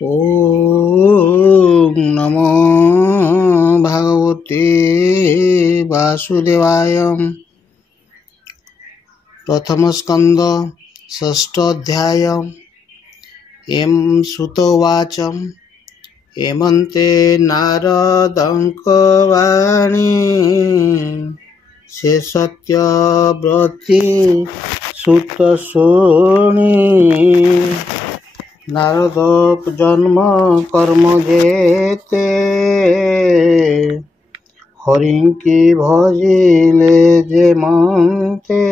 ओम नमो भगवते वासुदेवाय। प्रथम स्कंद षष्ठ अध्याय। एम सुतोवाच एमंते नारदंक वाणी से सत्यव्रती सुत शोणी। नारद जन्म कर्म जेते हरिंकी भजिले जे मन्ते।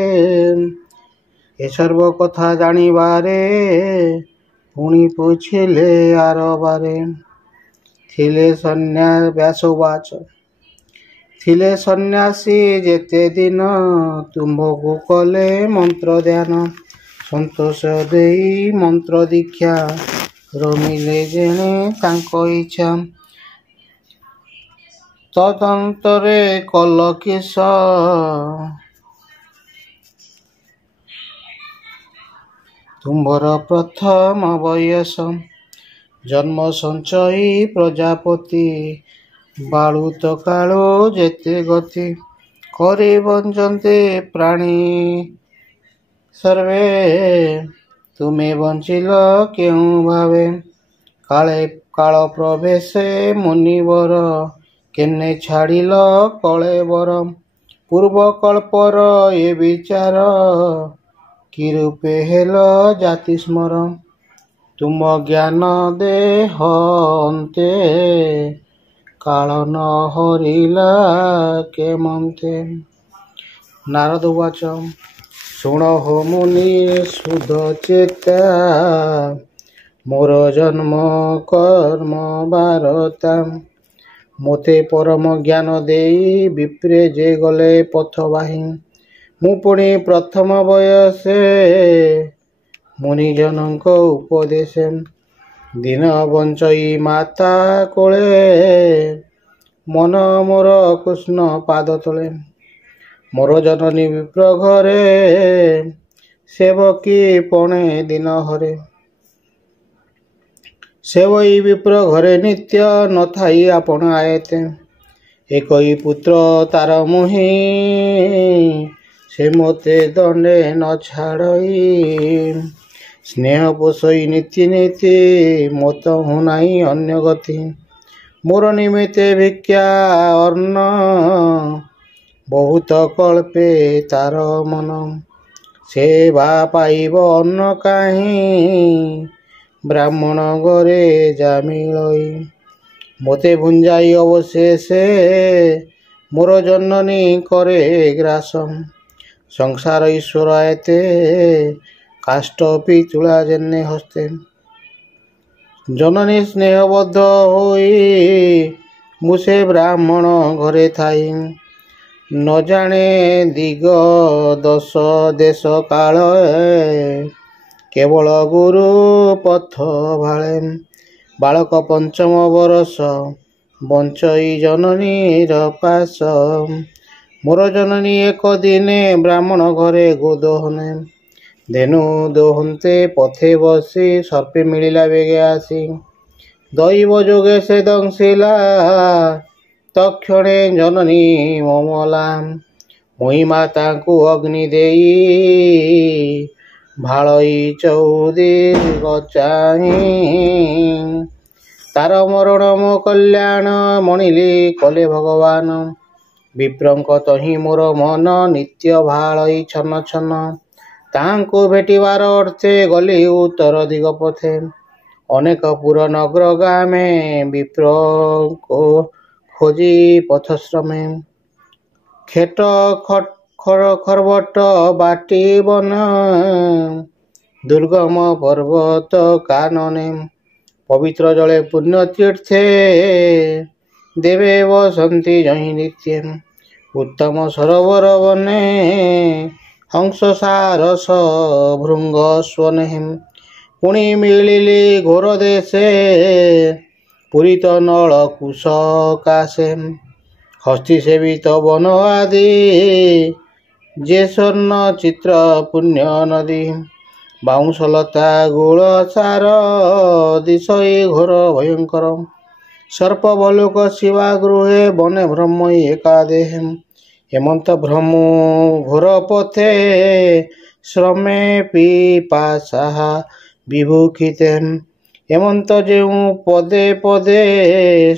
ए सर्व कथा जानिबारे पुणी पुछिले आरबारे। थिले व्यासवाच थिले सन्यासी जेते दिन तुम्भको कले मंत्र ध्यान। संतोष देई मंत्र दीक्षा रमिले जेणे तांको इच्छा। तदंतरे कल किस तुम्भर प्रथम बयस। जन्म संचयी प्रजापति बाळुत काळो जेते गति। करे बंचन्ते प्राणी सर्वे तुम्हें बंचिल केउ भावे। काले काल प्रवेशे मुनिवर केने छाड़िल कलेवर। पूर्व कल्पर ए विचार कि रूपे हेल जाति स्मर। तुम ज्ञान देह अन्ते काल न हरिला के मंते। नारद उवाच शुण हो मुनि शुद्ध चेता मोर जन्म कर्म बारता। मोते परम ज्ञान देई विप्रे जे गले पथ बाही। मु पुणी प्रथम बयसे मुनिजनक उपदेशे। दिन बंचई माता कोले मन मोर कृष्ण पाद तले। मोर जननी विप्र घरे सेवकी पणे दिन हरे। सेवई विप्र घरे नित्य न थाई आपण आयते। एकई पुत्र तार मुहि से मोते दंडे न छाड़ई। स्नेह पोषई नीति नीति मत हुनाई अन्य गति। मोर निमित्ते भिक्षा अन्न बहुत कल्पे तार मन। सेवा पाइब अन्न काहीं ब्राह्मण घरे जामिलई। मोते भुंजाई अवशेषे मोर जननी करे ग्रास। संसार ईश्वर आयते काष्ट पितुला जेने हस्ते। जननी स्नेहबद्ध होई मुसे ब्राह्मण घरे थाई। न जाने दिग दश देश काल केवल गुरु पथ भाळे। बालक पंचम बरस बंचई जननीर पास। मोर जननी एक दिने ब्राह्मण घरे गोदोहने। धेनु दोहन्ते पथे बसी सर्पे मिलिला बेगे आसी। दैव जोगे से दंशिला तक्षणे जननी ममला। महिमा तांकु अग्नि देई भालई चौदीर्घ चाही। तार मरण मो कल्याण मणिली कले भगवान। विप्रंक तही मोर मन नित्य भालई छन छन। तांकु भेटिवार अर्थे गली उत्तर दिग पथे। अनेक पुर नगर गामे विप्र को खोजी पथश्रमे। खेट खरबट बाटी बन दुर्गम पर्वत कानने। पवित्र जले पुण्य तीर्थे देवे वसंती जही नित्य। उत्तम सरोवर बने हंस सारस भृंग स्वने। पुणी मिलिली घोर देशे पुरीत नल कुश काशे। हस्ती सेवित वन आदि जे स्वर्ण चित्र पुण्य नदी। ବାଉଁଶଲତା ଗୁଳ ସାର ଦିଶଇ ଘୋର ଭୟଙ୍କର। ସର୍ପ ବଲୁକ ଶିବା ଗୃହେ ବନେ ବ୍ରହ୍ମଇ ଏକାଦେହ। ହେମନ୍ତ ଭ୍ରମୁ ଘୋର ପଥେ ଶ୍ରମେ ପିପାସାହା ବିଭୂକ୍ଷିତେ। ହେମନ୍ତ ଯେଉଁ ପଦେ ପଦେ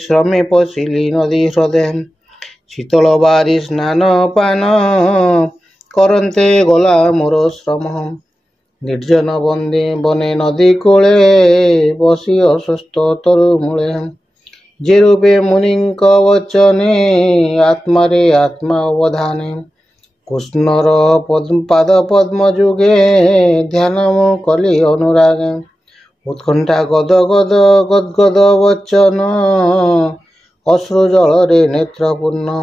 ଶ୍ରମେ ପଶିଲି ନଦୀ ହ୍ରଦେ। ଶୀତଳ ବାରି ସ୍ନାନ ପାନ କରନ୍ତେ ଗଲା ମୋର ଶ୍ରମ। ନିର୍ଜନ ବନେ ନଦୀ କୂଳେ ବସି ଅସୁସ୍ଥ ତରୁ ମୂଳେ। ଯେ ରୂପେ ମୁନିଙ୍କ ବଚନେ ଆତ୍ମାରେ ଆତ୍ମା ଅବଧାନେ। କୃଷ୍ଣର ପାଦ ପଦ୍ମ ଯୁଗେ ଧ୍ୟାନ ମୁଁ କଲି ଅନୁରାଗେ। ଉତ୍କଣ୍ଠା ଗଦ ଗଦ ବଚନ ଅଶ୍ରୁ ଜଳରେ ନେତ୍ର ପୂର୍ଣ୍ଣ।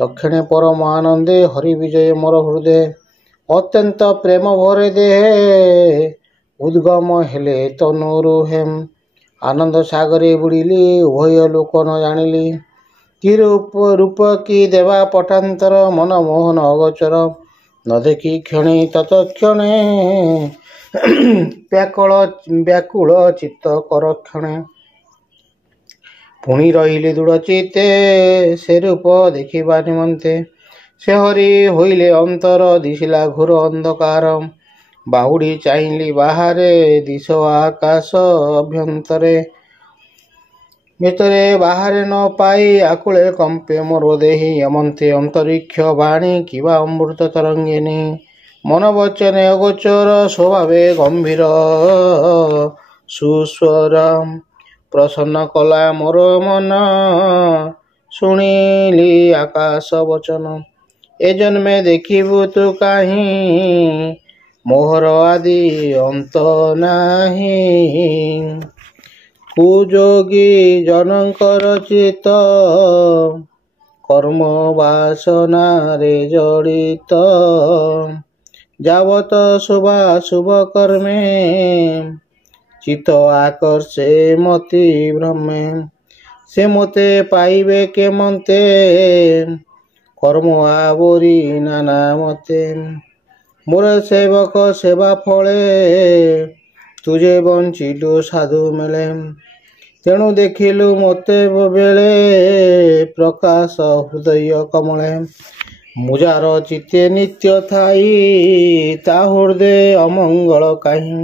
ତକ୍ଷଣେ ପରମ ଆନନ୍ଦେ ହରି ବିଜୟ ମୋର ହୃଦେ। ଅତ୍ୟନ୍ତ ପ୍ରେମ ଭରେ ଦେହେ ଉଦ୍ଗମ ହେଲେ ତନୁରୁ ହେମ୍। ଆନନ୍ଦ ସାଗରେ ବୁଡ଼ିଲି ଉଭୟ ଲୋକ ନ ଜାଣିଲି। କି ରୂପ କି ଦେବା ପଟାନ୍ତର ମନ ମୋହନ ଅଗୋଚର। ନ ଦେଖି କ୍ଷଣେ ତତକ୍ଷଣେ ବ୍ୟାକୁଳ ଚିତ୍ତ କର କ୍ଷଣେ। ପୁଣି ରହିଲି ଦୃଢ଼ ଚିତ୍ତେ ସେ ରୂପ ଦେଖିବା ନିମନ୍ତେ। ସେ ହରି ହୋଇଲେ ଅନ୍ତର ଦିଶିଲା ଘୋର ଅନ୍ଧକାର। ବାହୁଡ଼ି ଚାହିଁଲି ବାହାରେ ଦିଶ ଆକାଶ ଅଭ୍ୟନ୍ତରେ। ଭିତରେ ବାହାରେ ନ ପାଇ ଆକୁଳେ କମ୍ପେ ମୋର ଦେହି। ଏମନ୍ତେ ଅନ୍ତରୀକ୍ଷ ବାଣୀ କିବା ଅମୃତ ତରଙ୍ଗିନୀ। ମନ ବଚନେ ଅଗୋଚର ସ୍ୱଭାବେ ଗମ୍ଭୀର ସୁସ୍ୱର। ପ୍ରସନ୍ନ କଲା ମୋର ମନ ଶୁଣିଲି ଆକାଶ ବଚନ। ଏ ଜନ୍ମେ ଦେଖିବୁ ତୁ କାହିଁ ମୋହର ଆଦି ଅନ୍ତ ନାହିଁ। କୁଯୋଗୀ ଜନଙ୍କର ଚିତ୍ତ କର୍ମ ବାସନାରେ ଜଡ଼ିତ। ଯାବତ ଶୁଭାଶୁଭ କର୍ମେ ଚିତ୍ତ ଆକର୍ଷେ ମତି ଭ୍ରମେ। ସେ ମୋତେ ପାଇବେ କେମନ୍ତେ କର୍ମ ଆବୋରି ନାନା ମତେ। ମୋର ସେବକ ସେବା ଫଳେ ତୁଝେ ବଞ୍ଚିଲୁ ସାଧୁ ମେଳେ। ତେଣୁ ଦେଖିଲୁ ମୋତେ ବେଳେ ପ୍ରକାଶ ହୃଦୟ କମଳେ। ମୁଜାର ଚିତ୍ତେ ନିତ୍ୟ ଥାଇ ତା ହୃଦେ ଅମଙ୍ଗଳ କାହିଁ।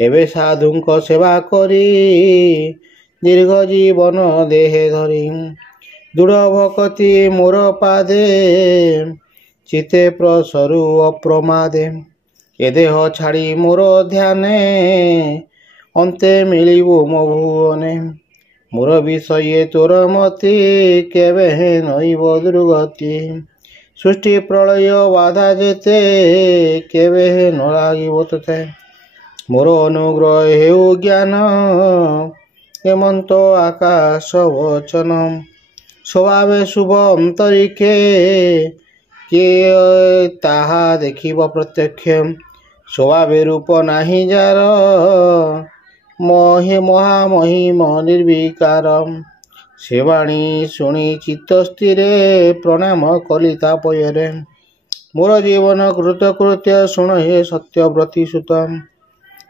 ଏବେ ସାଧୁଙ୍କ ସେବା କରି ଦୀର୍ଘ ଜୀବନ ଦେହେ ଧରି। ଦୃଢ଼ ଭକତି ମୋର ପାଦେ ଚିତ୍ତେ ପ୍ରସରୁ ଅପ୍ରମାଦେ। ଏ ଦେହ ଛାଡ଼ି ମୋର ଧ୍ୟାନେ ଅନ୍ତେ ମିଳିବୁ ମୋ ଭୁବନେ। ମୋର ବିଷୟେ ତୋର ମତି କେବେ ନଇବ ଦୁର୍ଗତି। ସୃଷ୍ଟି ପ୍ରଳୟ ବାଧା ଯେତେ କେବେ ନ ଲାଗିବ ତୋତେ। ମୋର ଅନୁଗ୍ରହ ହେଉ ଜ୍ଞାନ ହେମନ୍ତ ଆକାଶ ବଚନ। ସ୍ୱଭାବେ ଶୁଭ ଅନ୍ତରିକ୍ଷେ କିଏ ତାହା ଦେଖିବ ପ୍ରତ୍ୟକ୍ଷ। ସ୍ୱଭାବେ ରୂପ ନାହିଁ ଯାର ମହାମହିମ ନିର୍ବିକାର। ସେ ବାଣୀ ଶୁଣି ଚିତ୍ତ ସ୍ଥିରେ ପ୍ରଣାମ କଲି ତା ପୟରେ। ମୋର ଜୀବନ କୃତକୃତ୍ୟ ଶୁଣ ହେ ସତ୍ୟବ୍ରତୀ ସୁତ।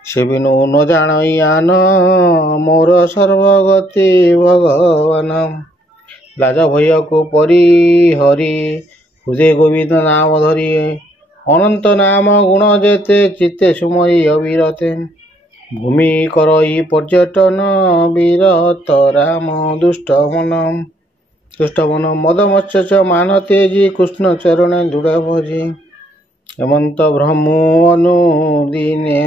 ସେ ବିନୁ ନ ଜାଣଇ ଆନ ମୋର ସର୍ବଗତି ଭଗବାନ। ଲାଜ ଭୟକୁ ପରିହରି ହୃଦେ ଗୋବିନ୍ଦ ନାମ ଧରି। ଅନନ୍ତ ନାମ ଗୁଣ ଯେତେ ଚିତ୍ତେ ସୁମଇ ଅବିରତେ। ଭୂମି କରଇ ପର୍ଯ୍ୟଟନ ବିରତ ରାମ ଦୁଷ୍ଟ ମନ ମଦ ମତ୍ସଚ ମାନ ତେଜି କୃଷ୍ଣ ଚରଣେ ଦୃଢ଼ ଭଜି। ହେମନ୍ତ ଭ୍ରମୁ ଅନୁଦିନେ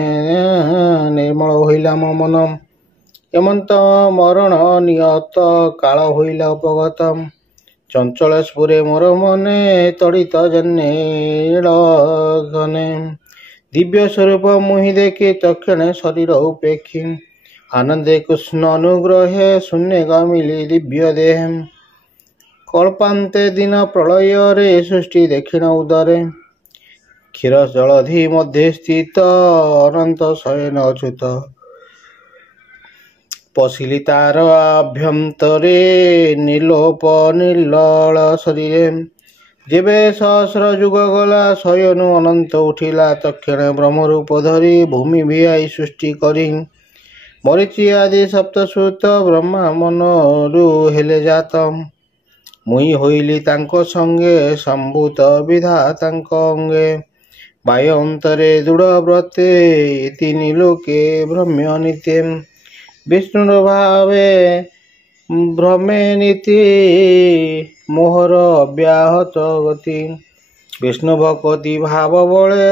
ନିର୍ମଳ ହୋଇଲା ମୋ ମନ। ହେମନ୍ତ ମରଣ ନିୟତ କାଳ ହୋଇଲା ଉପଗତ। ଚଞ୍ଚଳ ସ୍ଫୁରେ ମୋର ମନେ ତଡ଼ିତ ଜହ୍ନେଳ ଘନେ। ଦିବ୍ୟ ସ୍ୱରୂପ ମୁହିଁ ଦେଖି ତକ୍ଷଣେ ଶରୀର ଉପେକ୍ଷୀ। ଆନନ୍ଦେ କୃଷ୍ଣ ଅନୁଗ୍ରହେ ଶୂନ୍ୟ ଗମିଲି ଦିବ୍ୟ ଦେହେ। କଳ୍ପାନ୍ତେ ଦିନ ପ୍ରଳୟରେ ସୃଷ୍ଟି ଦକ୍ଷିଣ ଉଦରେ। କ୍ଷୀର ଜଳଧି ମଧ୍ୟରେ ସ୍ଥିତ ଅନନ୍ତ ଶୟନ ଅଚ୍ୟୁତ। ପଶିଲି ତାର ଆଭ୍ୟନ୍ତରେ ନିର୍ଲୋପ ନିର୍ଲଳ ଶରୀରେ। ଯେବେ ସହସ୍ର ଯୁଗ ଗଲା ଶୟନୁ ଅନନ୍ତ ଉଠିଲା ତକ୍ଷଣେ ବ୍ରହ୍ମରୂପ ଧରି ଭୂମି ଭିଆଇ ସୃଷ୍ଟି କରି ମରିଚି ଆଦି ସପ୍ତସୂତ ବ୍ରହ୍ମା ମନରୁ ହେଲେ ଜାତ। ମୁଇଁ ହୋଇଲି ତାଙ୍କ ସଙ୍ଗେ ସମ୍ଭୂତ ବିଧା ତାଙ୍କ ଅଙ୍ଗେ ବାୟ ଅନ୍ତରେ ଦୃଢ଼ ବ୍ରତେ ତିନି ଲୋକେ ଭ୍ରମ୍ୟ ନିତ୍ୟେ ବିଷ୍ଣୁର ଭାବେ ଭ୍ରମେ ନୀତି ମୋହର ଅବ୍ୟାହତ ଗତି ବିଷ୍ଣୁ ଭକତି ଭାବ ବଳେ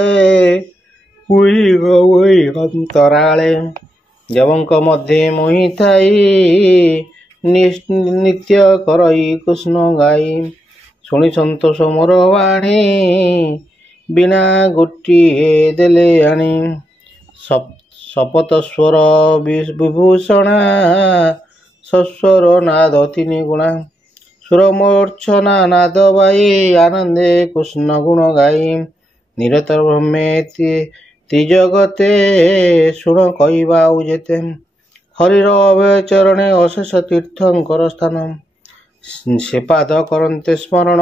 ପୁଇ ଗଇ ଅନ୍ତରାଳେ ଦେବଙ୍କ ମଧ୍ୟରେ ମୋହି ଥାଇ ନିତ୍ୟ କରଇ କୃଷ୍ଣ ଗାଇ ଶୁଣି ସନ୍ତୋଷ ମୋର ବାଣୀ ବିନା ଗୋଟିଏ ଦେଲେ ଆଣି ଶପଥ ସ୍ୱର ବିଭୂଷଣା ସସ୍ୱର ନାଦ ତିନି ଗୁଣା ସୁରମୂର୍ଚ୍ଛନା ନାଦ ବାଇ ଆନନ୍ଦେ କୃଷ୍ଣ ଗୁଣ ଗାଇ ନିରତ ବ୍ରହ୍ମେ ତ୍ରିଜଗତେ ଶୁଣ କହିବା ଆଉ ଯେତେ ହରିର ଅଭୟ ଚରଣେ ଅଶେଷ ତୀର୍ଥଙ୍କର ସ୍ଥାନ ସେ ପାଦ କରନ୍ତେ ସ୍ମରଣ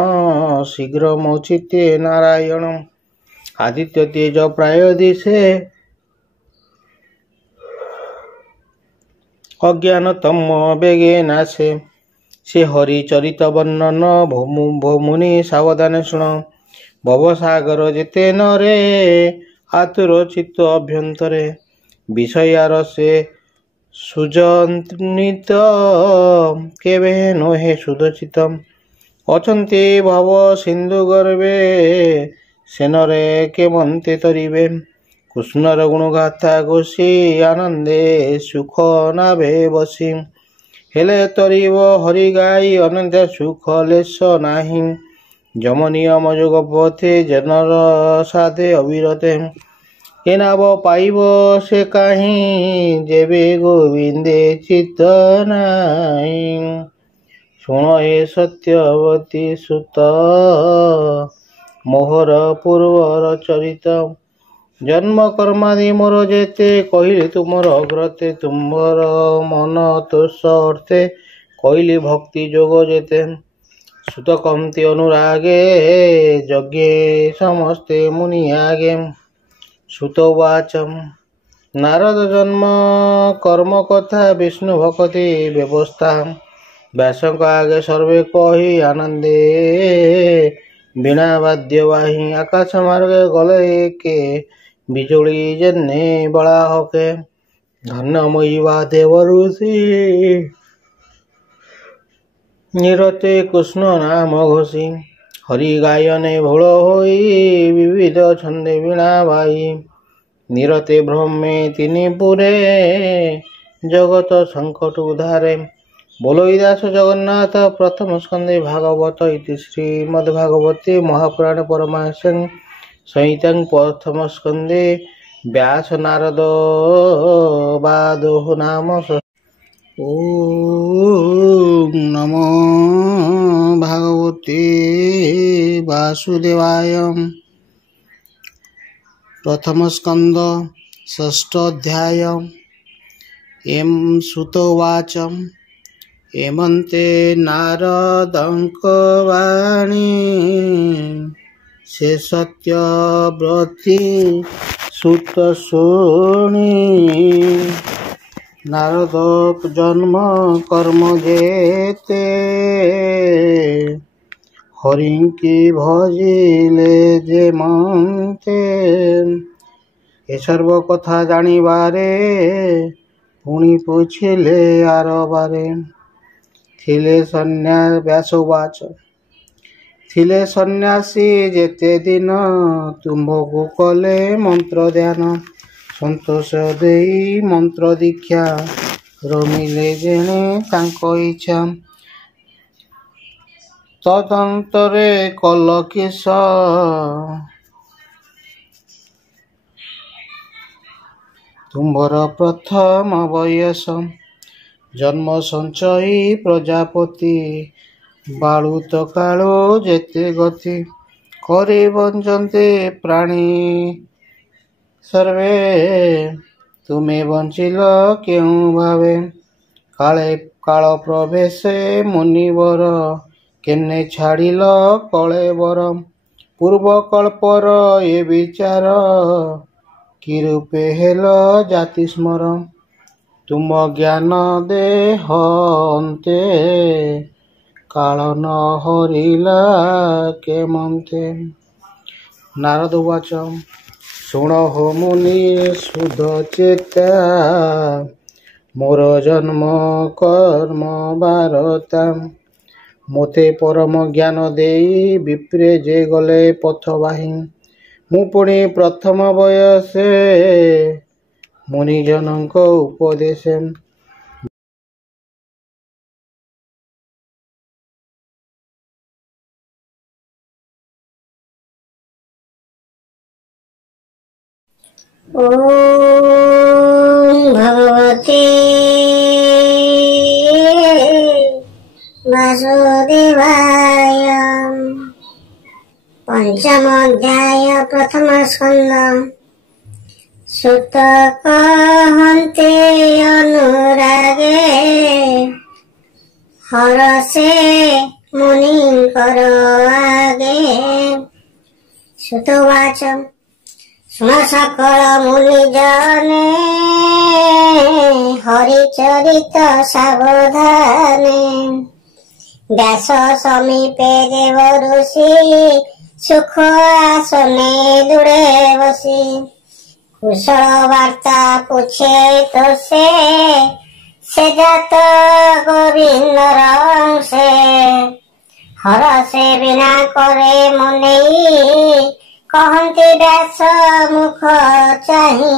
ଶୀଘ୍ର ମୋ ଚିତ୍ତେ ନାରାୟଣ ଆଦିତ୍ୟ ତେଜ ପ୍ରାୟ ଦିଶେ ଅଜ୍ଞାନ ତମ ବେଗେ ନାଶେ ସେ ହରି ଚରିତ ବର୍ଣ୍ଣନ ଭୂମୁନି ସାବଧାନେ ଶୁଣ ଭବସାଗର ଯେତେ ନରେ ଆତୁର ଚିତ୍ତ ଅଭ୍ୟନ୍ତରେ ବିଷୟାର ସେ ସୁଜନିତ କେବେ ନୁହେଁ ସୁଦଚିତ ଅଛନ୍ତି ଭବ ସିନ୍ଧୁ ଗର୍ଭେ ସେନରେ କେମନ୍ତେ ତରିବେ କୃଷ୍ଣର ଗୁଣଗାଥା ଘୋଷି ଆନନ୍ଦେ ସୁଖ ନାଭେ ବସି ହେଲେ ତରିବ ହରି ଗାଇ ଅନନ୍ୟ ସୁଖ ଲେଶ ନାହିଁ ଯମ ନିୟମ ଯୋଗ ପଥେ ଜନର ସାଧେ ଅବିରତେ ଏ ନାବ ପାଇବ ସେ କାହିଁ ଯେବେ ଗୋବିନ୍ଦେ ଚିତ୍ତ ନାହିଁ ଶୁଣ ଏ ସତ୍ୟବତୀ ସୁତ ମୋହର ପୂର୍ବର ଚରିତ ଜନ୍ମ କର୍ମାଦି ମୋର ଯେତେ କହିଲି ତୁମର ଅଗ୍ରତେ ତୁମର ମନ ତୋଷ ଅର୍ଥେ କହିଲି ଭକ୍ତି ଯୋଗ ଯେତେ ସୁତ କନ୍ତି ଅନୁରାଗେ ଯଜ୍ଞେ ସମସ୍ତେ ମୁନି ଆଗେ ସୁତ ବାଚ ନାରଦ ଜନ୍ମ କର୍ମ କଥା ବିଷ୍ଣୁ ଭକତି ବ୍ୟବସ୍ଥା ବ୍ୟାସଙ୍କ ଆଗେ ସର୍ବେ କହି ଆନନ୍ଦେ ବୀଣା ବାଦ୍ୟ ବାହି ଆକାଶ ମାର୍ଗେ ଗଲେ କେ ବିଜୁଳି ଜେନେ ବଳା ହକେ ଧନ୍ୟମୟୀ ବା ଦେବ ଋଷି ନିରତେ କୃଷ୍ଣ ନାମ ଘୋଷି ହରି ଗାୟନେ ଭୋଳ ହୋଇ ବିବିଧ ଛନ୍ଦେ ବୀଣା ବାଇ ନିରତେ ବ୍ରହ୍ମେ ତିନି ପୁରେ ଜଗତ ସଂକଟ ଉଦ୍ଧାରେ ବୋଲୋଇ ଦାସ ଜଗନ୍ନାଥ ପ୍ରଥମ ସ୍କନ୍ଧେ ଭାଗବତ ଇତି ଶ୍ରୀମଦ୍ ଭାଗବତେ ମହାପୁରାଣ ପରମାଂଶଂ संहितां प्रथम स्कंदे व्यास नारद बादो नाम ओम नमो भगवते वासुदेवाय प्रथम स्कंद षष्ठ अध्याय एम सुतोवाच एमंते नारदंक वाणी से सत्यव्रती सुत शुणी नारद जन्म कर्म जेते हरिंकी भजिले जे मन्ते ए सर्व कथा जानिबारे पुणी पूछिले आरबारे थिले सन्यास व्यासवाच थिले सन्यासी जेते दिन तुम्भको कले मंत्र ध्यान संतोष देई मंत्र दीक्षा रमिले जेणे तांको इच्छा तदंतरे कल किस तुम्भर प्रथम बयस जन्म संचयी प्रजापति बालुत कालो जेते गति करे बंचते प्राणी सर्वे तुम्हें बंचिल क्यों भावे काले काल प्रवेशे मुनिवर କେନେ ଛାଡ଼ିଲ କଳେବର। ପୂର୍ବ କଳ୍ପର ଏ ବିଚାର, କି ରୂପେ ହେଲ ଜାତି ସ୍ମର। ତୁମ ଜ୍ଞାନ ଦେହନ୍ତେ, କାଳ ନ ହରିଲା କେମନ୍ତେ। ନାରଦ ଉବାଚ ଶୁଣ ହୋ ମୁନି ସୁଧ ଚେତା, ମୋର ଜନ୍ମ କର୍ମ ବାରତା। ମୋତେ ପରମ ଜ୍ଞାନ ଦେଇ ବିପ୍ରେ ଯେ ଗଲେ ପଥ ବାହି। ମୁଁ ପୁଣି ପ୍ରଥମ ବୟସେ ମୁନିଜନଙ୍କ ଉପଦେଶେ। ओम भगवते वासुदेवाय। पंचम अध्याय प्रथम स्कंद। सुत कहन्ते अनुरागे, हरसे मुनिंकर आगे। सुतवाच सुन सकल मुनिजने, हरिचरित सावधाने। व्यास समीपे देव ऋषि, सुख आसने दूरे बसी। कुशल वार्ता पूछे तो से जात गोविंद रंसे। हर से बिना करे मुनि, कहन्ति व्यास मुख चाही।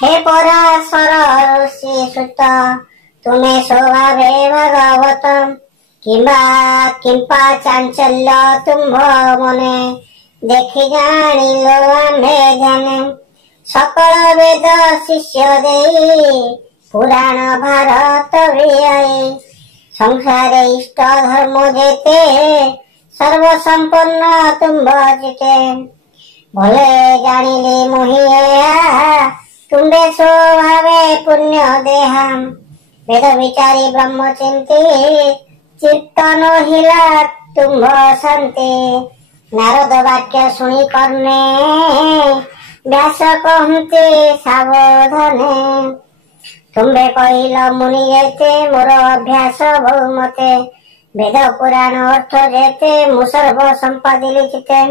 हे पराशर ऋषि सुत, तुमे स्वभावे भागवत। किंपा चांचल्य तुम्भ मने, देखि जानिलो आम्भे जाने। सकल वेद शिष्य देई, पुराण भारत विआई। संसारे इष्ट धर्म जेते, सर्व संपन्न तुम्भ जिते। भले जानिले मोहिया, तुम्बे स्वभावे पुण्य देहा। वेद विचारी ब्रह्म चिंती, चित्तन हिला तुम्भ शांति। नारद वाक्य शुणी कर्णे, व्यास कहन्ते सावधाने। तुम्बे कहिल मुनि जेते, मोर अभ्यास बहुमते। वेद पुराण अर्थ जेते, मु सर्व संपादिली चिते।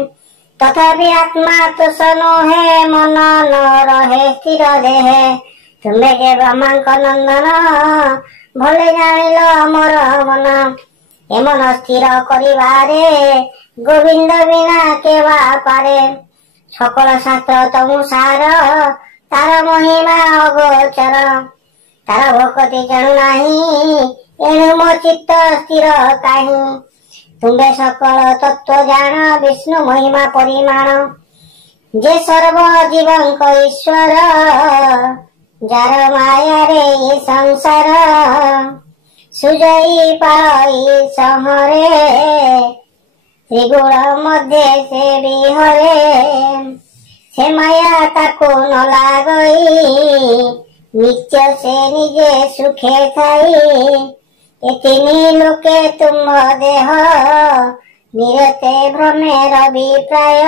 तथापि आत्मा तुष नहे, मन न रहे स्थिर देहे। तुम्बे जे ब्रह्मांक नंदन, भले जानिल मोर मन। ए मन स्थिर करिबारे, गोविंद बिना केवा पारे। सकल शास्त्र तमु सार, तार महिमा अगोचर। तार भक्ति जाणु नाही, एणु मो चित्त स्थिर काहि। तुम्बे सकल तत्व जान, विष्णु महिमा परिमाण। जे सर्व जीवंक ईश्वर, जार माया रे ये संसार। सुजई पाई सहरे, त्रिगुण मध्य से बिहरे। से माया ताको न लागई, नित्य से निजे सुखे थाई। ए तिनि लोके तुम देह, निरते भ्रमे रविप्राय।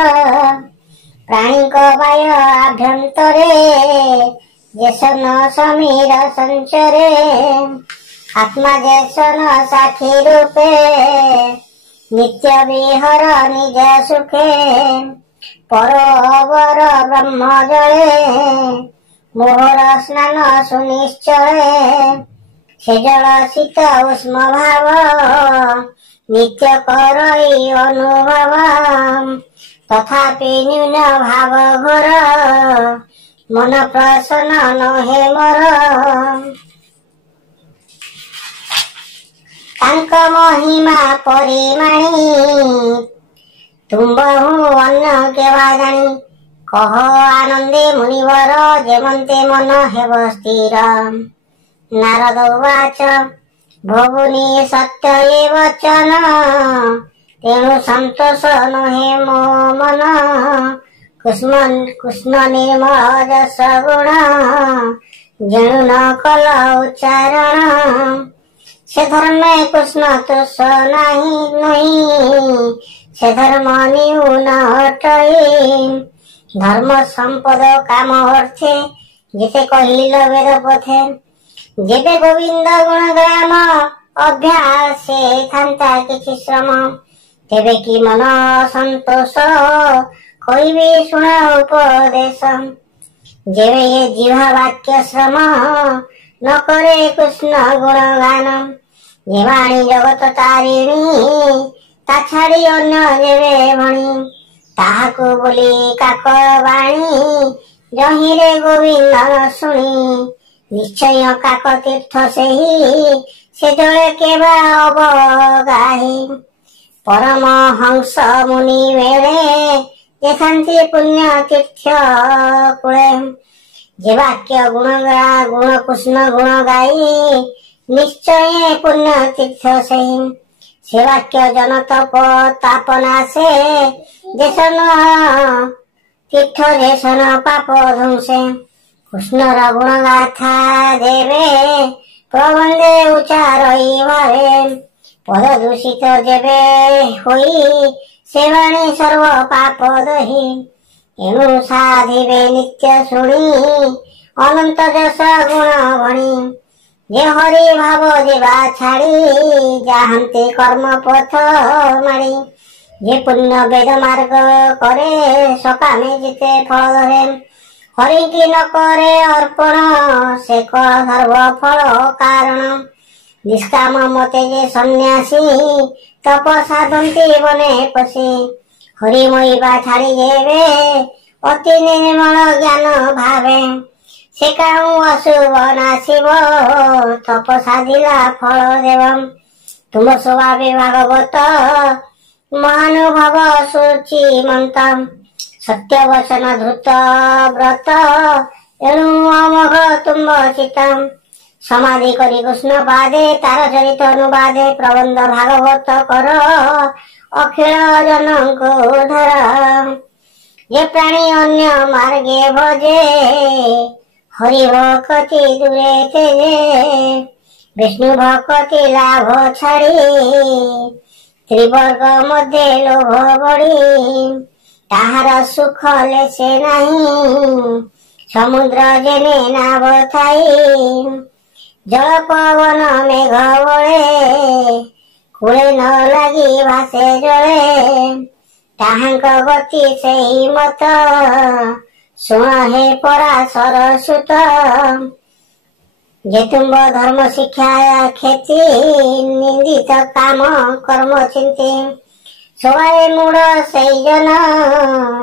प्राणिक बाय आभ्यंतरे, जेसन समीर संचरे। आत्मा जेसन साक्षी रूपे, नित्य विहर निज सुखे। पर अवर ब्रह्म जले, मोहर स्नान सुनिश्चये। से जल शीत उष्म भाव, नित्य करई अनुभव। तथापि न्यून भाव घोर, मन प्रसन्न नहे मोर। तांक महिमा परिमाणी, तुम्बहु अन्न केवा जानी। कह आनंदे मुनिवर, जेमन्ते मन हेब स्थिर। नारद उवाच भगुनी सत्य ए वचन, तेणु संतोष नहे मो मन। कृष्ण निर्मल जस गुण, जेणु न कल उच्चारण। से धर्मे कृष्ण तुष नहीं नहीं से धर्म न्यून हटई धर्म संपद काम अर्थे जिते कहिल वेद पथे जेबे गोविंद गुण ग्राम अभ्यास थांता किछि श्रम तेबे कि मन संतोष कहिबे शुण उपदेश जेबे ये जिह्वा वाक्य श्रम न करे कृष्ण गुणगान जे वाणी जगत तारिणी ता छाड़ी अन्य जेबे भणी ताहाकु बोली काक वाणी जहिरे गोविंद न शुणी निश्चय काक तीर्थ सेही से जले केबा अवगाही परम हंस मुनि वेळे जे थांती पुण्य तीर्थ कूले जे वाक्य गुण कृष्ण गुण गाई निश्चय पुण्य तीर्थ से वाक्य जन तप तापना से देशन तीर्थ देशन पाप ध्वंसे कृष्ण गुण गाथा देवे प्रबंधे उच्चारई भावे पद दूषित जेबे होई से वाणी सर्व पाप दही एणु साधिबे नित्य शुणी अनंत जस गुण भणी जे हरि भाव जेबा छाड़ी जाहन्ते कर्म पथ माड़ी जे पुण्य वेद मार्ग करे सकामे जिते फल धरे हरि की न करे अर्पण से सर्व फल कारण निष्काम मते जे सन्यासी तप साधन्ति बने पशि हरि मोहिबा छाड़ी जेबे अति निर्मल ज्ञान भावे से काहू अशुभ नाशिब तप साधिला फल देव तुम स्वभावे भागवत महानुभव शुचिमंत सत्य वचन धृत व्रत एणु अमोघ तुम्ब चित समाधि करी कृष्ण पादे तार चरित अनुवादे प्रबंध भागवत कर अखिल जनଙ୍କୁ धर जे प्राणी अन्य मार्गे भजे हरि भक्ति दूरे तेजे विष्णु भक्ति लाभ छाड़ी त्रिवर्ग मध्य लोभ बड़ी ताहार सुख लेसे नहीं समुद्र जेने नाव थाई जल पवन मेघ बळे कूले न लगी भासे जले ताहांक गति सेही मत शुण हे पराशर सुत जे तुम्ब धर्म शिक्षा खेती निंदित काम कर्म चिंते सवाए मूढ़ सेई जन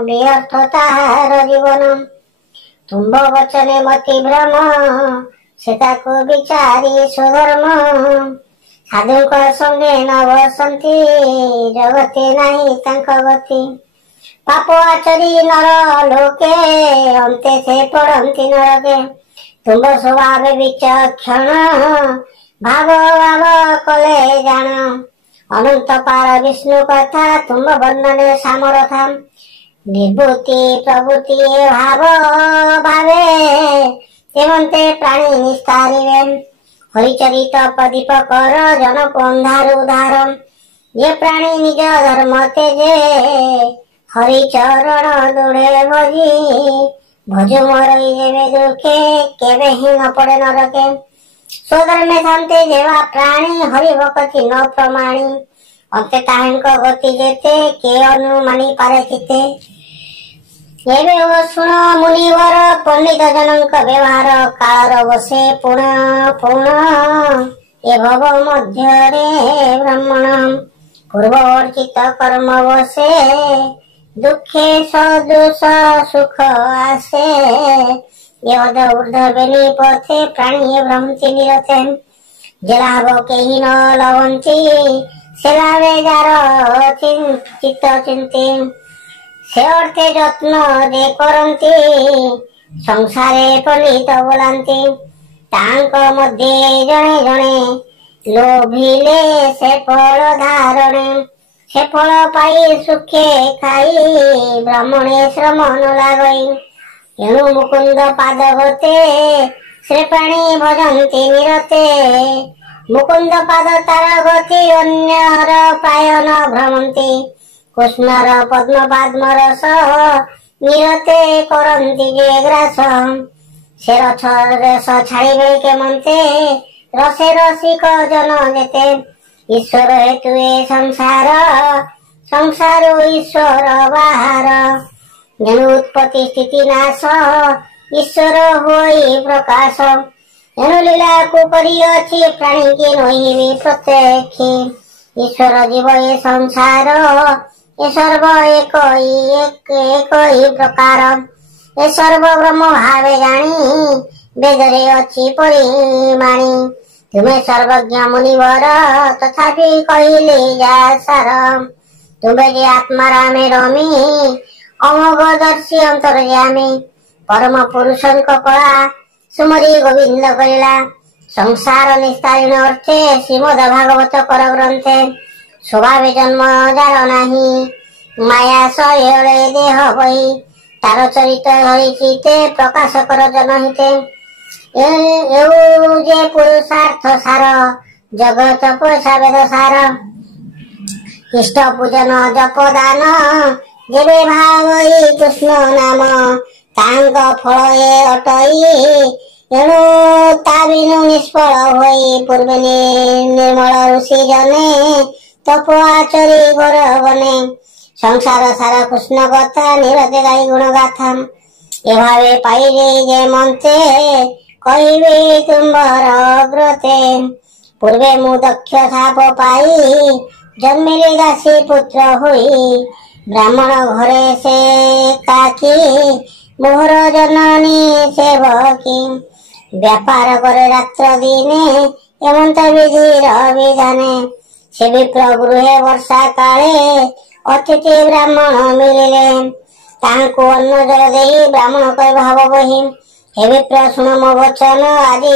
व्यर्थ ताहार जीवन तुम्ब वचने मति भ्रम सेताको विचारी स्वधर्म साधुक संगे न बसंती जगते नाही तांक गति पाप आचरी नर लोके अंते से पड़ंती नरके तुम्ब स्वभाव विचक्षण भाव भाव कले जान अनंत पार विष्णु कथा तुम्ब वर्णने सामरथा निर्भूति प्रभूति भाव भावे तेमंते प्राणी निस्तारिवे हरिचरित प्रदीप कर जन अंधार उदाहरण ये प्राणी निज धर्म तेजे हरिचरण दूरे भजी भज मरई जेबे दुखे केबे ही न पड़े नरके स्वधर्मे थांते जेवा प्राणी हरि भक्ति न प्रमाणी अंते ताहांक गति जेते के अनुमानी पारे चिते एबे ओ शुण मुनिवर पंडित जनक व्यवहार कालर बसे पुण पुण ए भव मध्यरे ब्राह्मण पूर्व अर्चित कर्म बसे दुखे सदोष सुख आसे यद ऊर्ध्वेनि पथे प्राणी भ्रमति निरते जलाभ केहि न लवन्ति सेलावे जार चित्त चिंते से अर्थे जत्न जे करन्ति संसारे पलित बोलान्ति तांक मध्ये जणे जणे लोभिले से फल धारणे से फल पाई सुखे खाई ब्राह्मणे श्रम न लागई एणु मुकुंद पाद होते श्री प्राणी भजन्ति निरते मुकुंद पाद तार गति अन्यर प्राय न भ्रमन्ति कृष्णर पद्म पद्म रस निरते करन्ति जे ग्रास से रस छाड़िबे केमन्ते रसे रसिक जन जेते ईश्वर हेतु ए संसार संसार ईश्वर बाहर जेनु उत्पत्ति स्थिति नाश ईश्वर होई प्रकाश एनु लीला को करी अछि प्राणी के नहिबी प्रत्यक्ष ईश्वर जीव ए संसार ए सर्व एक ही प्रकार ए सर्व ब्रह्म भावे जानी वेदरे अछि परिमाणी तुम्हें सर्वज्ञ मुनिवर तथापि कहिले जा सार तुम्हें जे आत्मा रामे रमी अमोघदर्शी अंतर्यामी परम पुरुषंक कला सुमरी गोविंद कलिला संसार निस्तारिण अर्थे श्रीमद भागवत कर ग्रंथे स्वभाव जन्म जार नाही माया सहेले देह बही तार चरित्र धरिचिते प्रकाश कर जनहिते एउ जे पुरुषार्थ सार जगत पैसा वेद सार इष्ट पूजन जप दान जेबे भागई कृष्ण नाम तांग फल ए अटई एणु ता बिनु निष्फल होई पूर्वे निर्मल ऋषि जने तप आचरी घर बने संसार सारा कृष्ण कथा निरते गाई गुण गाथा ए भावे पाइले जे मन्ते कहिबे तुम्बर व्रते पूर्वे मु दक्ष साप पाई जन्मिले दासी पुत्र होई ब्राह्मण घरे से काकी मोहर जननी सेवकी व्यापार करे रात्र दिने एमंत विधिर विधाने से विप्र गृहे वर्षा काले अतिथि ब्राह्मण मिलिले तांको अन्न जल देई ब्राह्मण कहे भाव बही हे विप्र शुण मो वचन आदि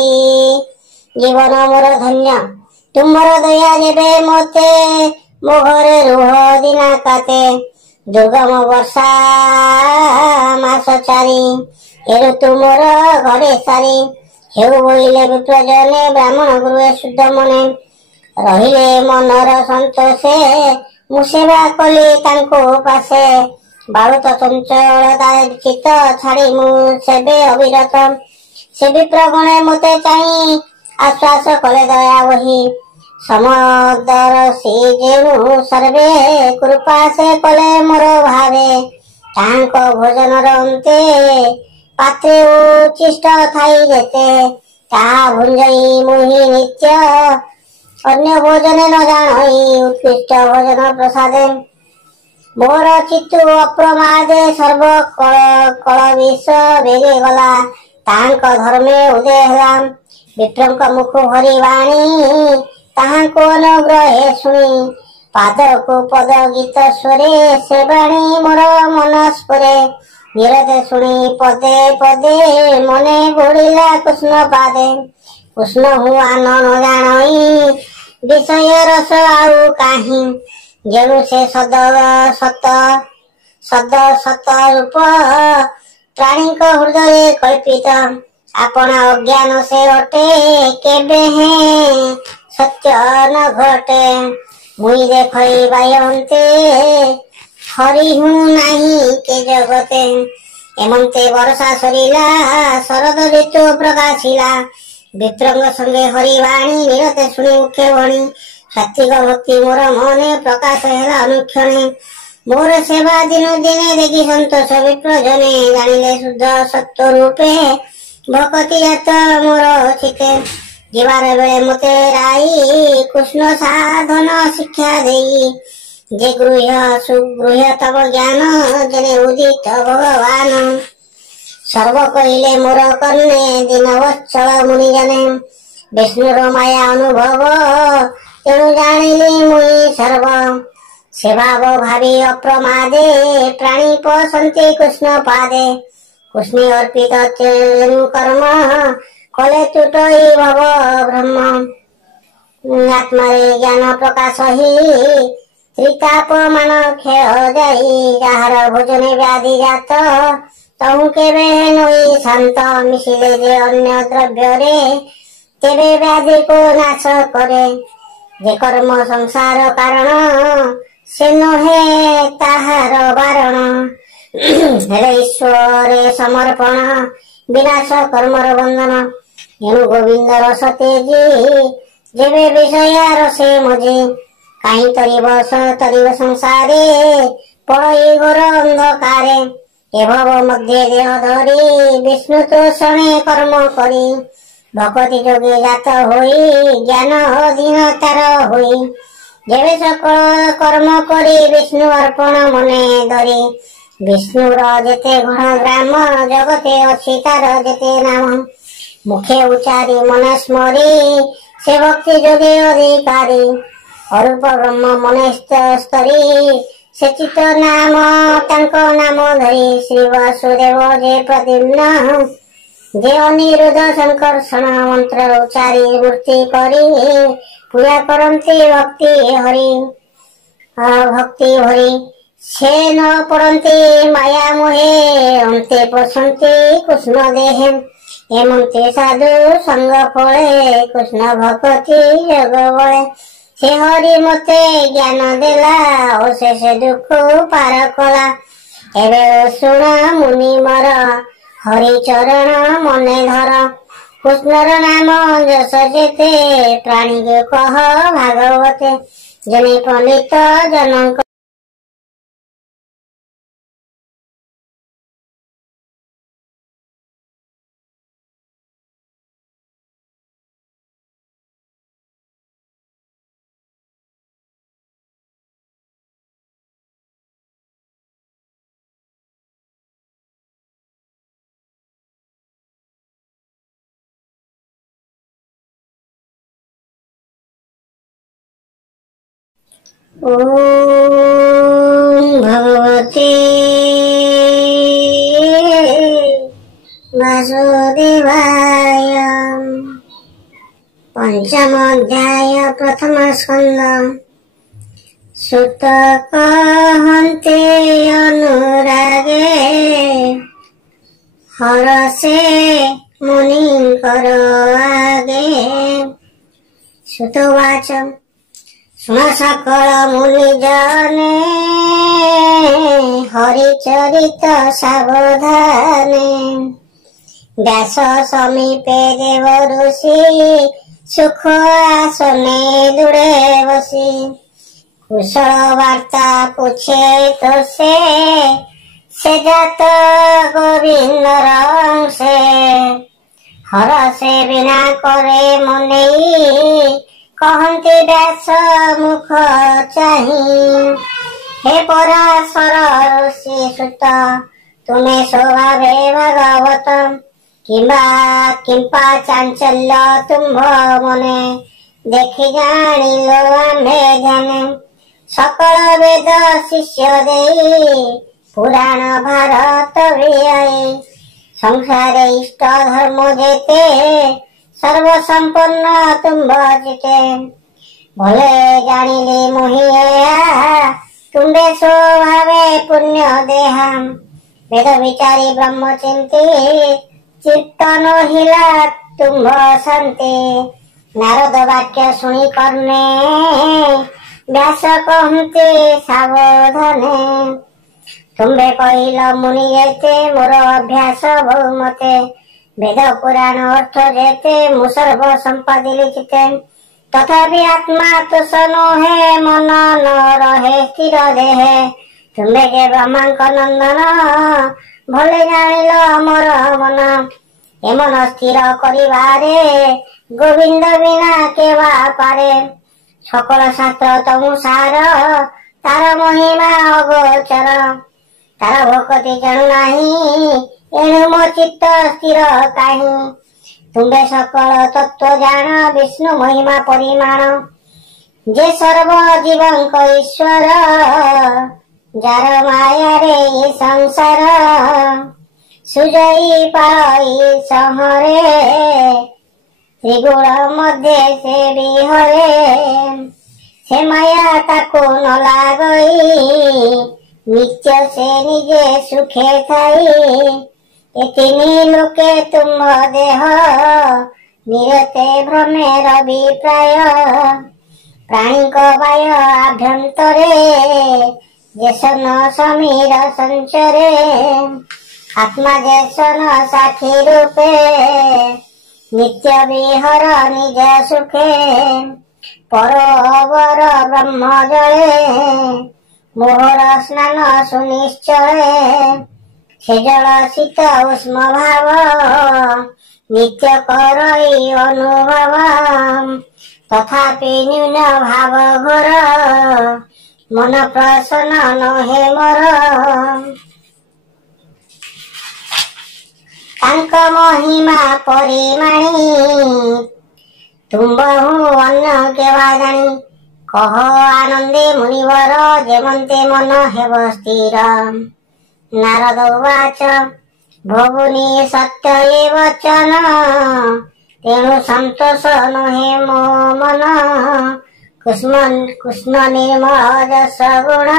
जीवन मोर धन्य तुमर दया जेबे मोते मो घरे रुह दिना काते दुर्गम वर्षा मास चारी ए ऋतु मोर घरे सारी हेउ बोलिले विप्रजने ब्राह्मण गृहे शुद्ध मने रहिले मनर संतोषे मु सेवा कली तांको पासे बाळुत चंचलता चित्त छाड़ी मु सेबे अविरत से विप्रगणे मते चाहि आश्वास कले दया वही समदर्शी जेणु सर्वे कृपा से कले मोर भावे तांको भोजन अंते पात्रे उचिष्ट थाई जेते ता भुंजई मुहि नित्य अन्य भोजने न जानई उत्कृष्ट भोजन प्रसादे मोर चित्तु अप्रमादे सर्व कल विष बेगे गला तांको धर्मे उदय हला विप्रंक मुख भरी वाणी ताहाको अनुग्रहे शुणी पाद को पद गीत स्वरे से बाणी मोर मन स्फुरे निरते शुणी पदे पदे मने गोड़िला कृष्ण पादे कृष्ण हुआ न जानई विषय रस आउ काही जेणु से सद सत रूप प्राणी को हृदय कल्पित अपना अज्ञान से अटे केबे हैं सत्य न घटे मुई देखई बायंते हरि हूँ नहीं के जगते एमंते वर्षा सरिला शरद ऋतु प्रकाशिला विप्रंग संगे हरिवाणी निरते शुणी मुखे वणी सात्विक भक्ति मोर मने प्रकाश हेला अनुक्षणे मोर सेवा दिनु दिने देखी संतोष विप्रजने जानिले शुद्ध सत्य रूपे भक्ति जात मोर चिते जीवार बेले मते राई कृष्ण साधन शिक्षा देई जे सुगृह्य तब ज्ञान जने उदित भगवान सर्व कहिले मोर कर्णे दिन वत्सल मुनि जने विष्णुर माया अनुभव तेणु जानिली मुई सर्व सेवाव भावी अप्रमादे प्राणी पसंती कृष्ण पादे कृष्णे अर्पित कर्म कले तुटई भव ब्रह्म आत्मारे ज्ञान प्रकाश ही त्रिताप मान खेल जाई जार भोजने व्याधि जात तहु केबे नई शांत मिशिले जे अन्य द्रव्य रे ତେବେ ବ୍ୟାଧିକୁ ନାଶ କରେ। ଯେ କର୍ମ ସଂସାର କାରଣ ସେ ନୁହେଁ ତାହାର ବାରଣ। ହେଲେ ଈଶ୍ୱରେ ସମର୍ପଣ ବିନାଶ କର୍ମର ବନ୍ଧନ। ଏଣୁ ଗୋବିନ୍ଦର ସତେଜି ଯେବେ ବିଷୟାର ସେ ମଜେ। କାହିଁ ତରିବ ସଂସାରେ ପଳଇ ଘୋର ଅନ୍ଧକାରେ। ଏ ଭବ ମଧ୍ୟରେ ଦେହ ଧରି ବିଷ୍ଣୁ ତୋଷଣେ କର୍ମ କରି। ଭଗତି ଯୋଗେ ଜାତ ହୋଇ ଜ୍ଞାନ ଅଧୀନତାର ହୋଇ। ଯେବେ ସକଳ କର୍ମ କରି ବିଷ୍ଣୁ ଅର୍ପଣ ମନେ ଧରି। ବିଷ୍ଣୁର ଯେତେ ଗୁଣ ଗ୍ରାମ ଜଗତେ ଅଛି ତାର ଯେତେ ନାମ। ମୁଖେ ଉଚାରି ମନେ ସ୍ମରି ସେ ଭକ୍ତି ଯୋଗେ ଅଧିକାରୀ। ଅରୂପ ବ୍ରହ୍ମ ମନେ ସ୍ତରୀ ସେ ଚିତ ନାମ ତାଙ୍କ ନାମ ଧରି। ଶ୍ରୀ ବାସୁଦେବ ଯେ ପ୍ରଦ୍ୟୁମ୍ନ ଯେ ଅନିରୁଦ୍ଧ ସଂକର୍ଷଣ ମନ୍ତ୍ର ଉଚାରି ମୂର୍ତ୍ତି କରି। ପୂଜା କରନ୍ତି ଭକ୍ତି ହରି ଭକ୍ତି ଭରି। ସେ ନ ପଡ଼ନ୍ତି ମାୟା ମୋହେ ଅନ୍ତେ ପଶନ୍ତି କୃଷ୍ଣ ଦେହେ। ଏମନ୍ତେ ସାଧୁ ସଙ୍ଗ ଫଳେ କୃଷ୍ଣ ଭକ୍ତି ଯୋଗ ବଳେ। ସେ ହରି ମତେ ଜ୍ଞାନ ଦେଲା ଅଶେଷ ଦୁଃଖ ପାର କଲା। ଏବେ ଶୁଣ ମୁନି ମୋର ହରି ଚରଣ ମନେ ଧର। କୃଷ୍ଣର ନାମ ଯଶ ଯେତେ ପ୍ରାଣୀକେ କହ ଭାଗବତେ। ଜନେ ପଣ୍ଡିତ ଜନଙ୍କ ओम भगवते वासुदेवाय। पंचम अध्याय प्रथम स्कंद। सुत कहन्ते अनुरागे हरसे मुनिंकर आगे। सुतवाच सुन सकल मुनि जने हरिचरित सावधाने। व्यास समीपे देव ऋषि सुख आसने दूरे बसी। कुशल वार्ता पूछे तो से जात गोविंदर अंशे। हर से बिना करे मनेई कहन्ति व्यास मुख चाही। हे पराशर ऋषि सुत तुमे स्वभावे भागवत। किंपा चांचल्य तुम्भ मने देखि जानिलो आम्भे जाने। सकल वेद शिष्य देई पुराण भारत विआई। संसारे इष्ट धर्म जेते सर्व संपन्न तुम्भ जिते। भले जानिले मोहिया तुम्बे स्वभावे पुण्य देहा। वेद विचारी ब्रह्म चिंती चित्तन हिला तुम्भ शांति। नारद वाक्य शुणी कर्णे व्यास कहन्ति सावधाने। तुम्बे कहिल मुनि जेते मोर अभ्यास बहुमते। वेद पुराण अर्थ जेते मु सर्व संपादिली चिते। तथापि आत्मा तुष नहे मन न रहे स्थिर देहे। तुम्बे जे ब्रह्मांक नंदन भले जानिल मोर मन। ए मन स्थिर करिबारे गोविंद बिना केवा पारे। सकल शास्त्र तमु सार तार महिमा अगोचर। तार भक्ति जाणु नाही एणु मो चित्त स्थिर काहि। तुम्बे सकल तत्व जान विष्णु महिमा परिमाण। जे सर्व जीवंक ईश्वर जार माया रे संसार। सुजई पाई सहरे त्रिगुण मध्य से बिहरे। से माया ताको न लागई नित्य से निजे सुखे थाई। ए तीनी लोके तुम देह ନିରତେ ଭ୍ରମେର ବିପ୍ରାୟ ପ୍ରାଣୀଙ୍କ ବାୟ ଆଭ୍ୟନ୍ତରେ ଯେସନ ସମୀର ସଞ୍ଚରେ ଆତ୍ମା ଯେସନ ସାକ୍ଷୀ ରୂପେ ନିତ୍ୟ ବିହର ନିଜ ସୁଖେ ପର ଅବର ବ୍ରହ୍ମ ଜଳେ ମୋହର ସ୍ନାନ ସୁନିଶ୍ଚଳେ ସେ ଜଳ ଶୀତ ଉଷ୍ମ ଭାବ ନିତ୍ୟ କରଇ ଅନୁଭବ ତଥାପି ନ୍ୟୁନ ଭାବ ଘୋର ମନ ପ୍ରସନ୍ନ ନହେ ମୋର ତାଙ୍କ ମହିମା ପରିମାଣି ତୁମ୍ଭ ଅନ୍ୟ କେବା ଜାଣି କହ ଆନନ୍ଦେ ମୁନିବର ଯେମନ୍ତେ ମନ ହେବ ସ୍ଥିର ନାରଦ ଉବାଚ ଭଗୁନି ସତ୍ୟ ଏ ବଚନ ତେଣୁ ସନ୍ତୋଷ ନୁହେଁ ମୋ ମନ କୃଷ୍ଣ ନିର୍ମଳ ଯଶ ଗୁଣ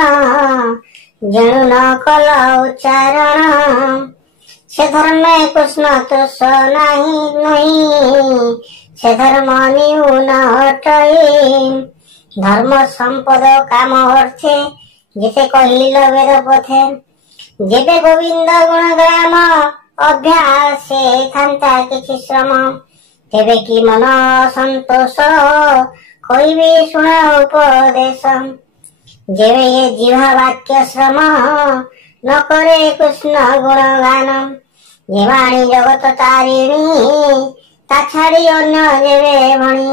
ଯେଣୁ ନ କଲ ଉଚ୍ଚାରଣ ସେ ଧର୍ମେ କୃଷ୍ଣ ତୁଷ ନାହିଁ ନୁହିଁ ସେ ଧର୍ମ ନିଉନ ହଟଇ ଧର୍ମ ସମ୍ପଦ କାମ ଅର୍ଥେ ଯେତେ କହିଲ ବେଦ ପଥେ ଯେବେ ଗୋବିନ୍ଦ ଗୁଣ ଗ୍ରାମ ଅଭ୍ୟାସ ଥାନ୍ତା କିଛି ଶ୍ରମ ତେବେ କି ମନ ସନ୍ତୋଷ କହିବି ଶୁଣ ଉପଦେଶ ଯେବେ ଏ ଜିହ୍ବା ବାକ୍ୟ ଶ୍ରମ ନ କରେ କୃଷ୍ଣ ଗୁଣ ଗାନ ଯେ ବାଣୀ ଜଗତ ତାରିଣୀ ତା ଛାଡ଼ି ଅନ୍ୟ ଯେବେ ଭଣି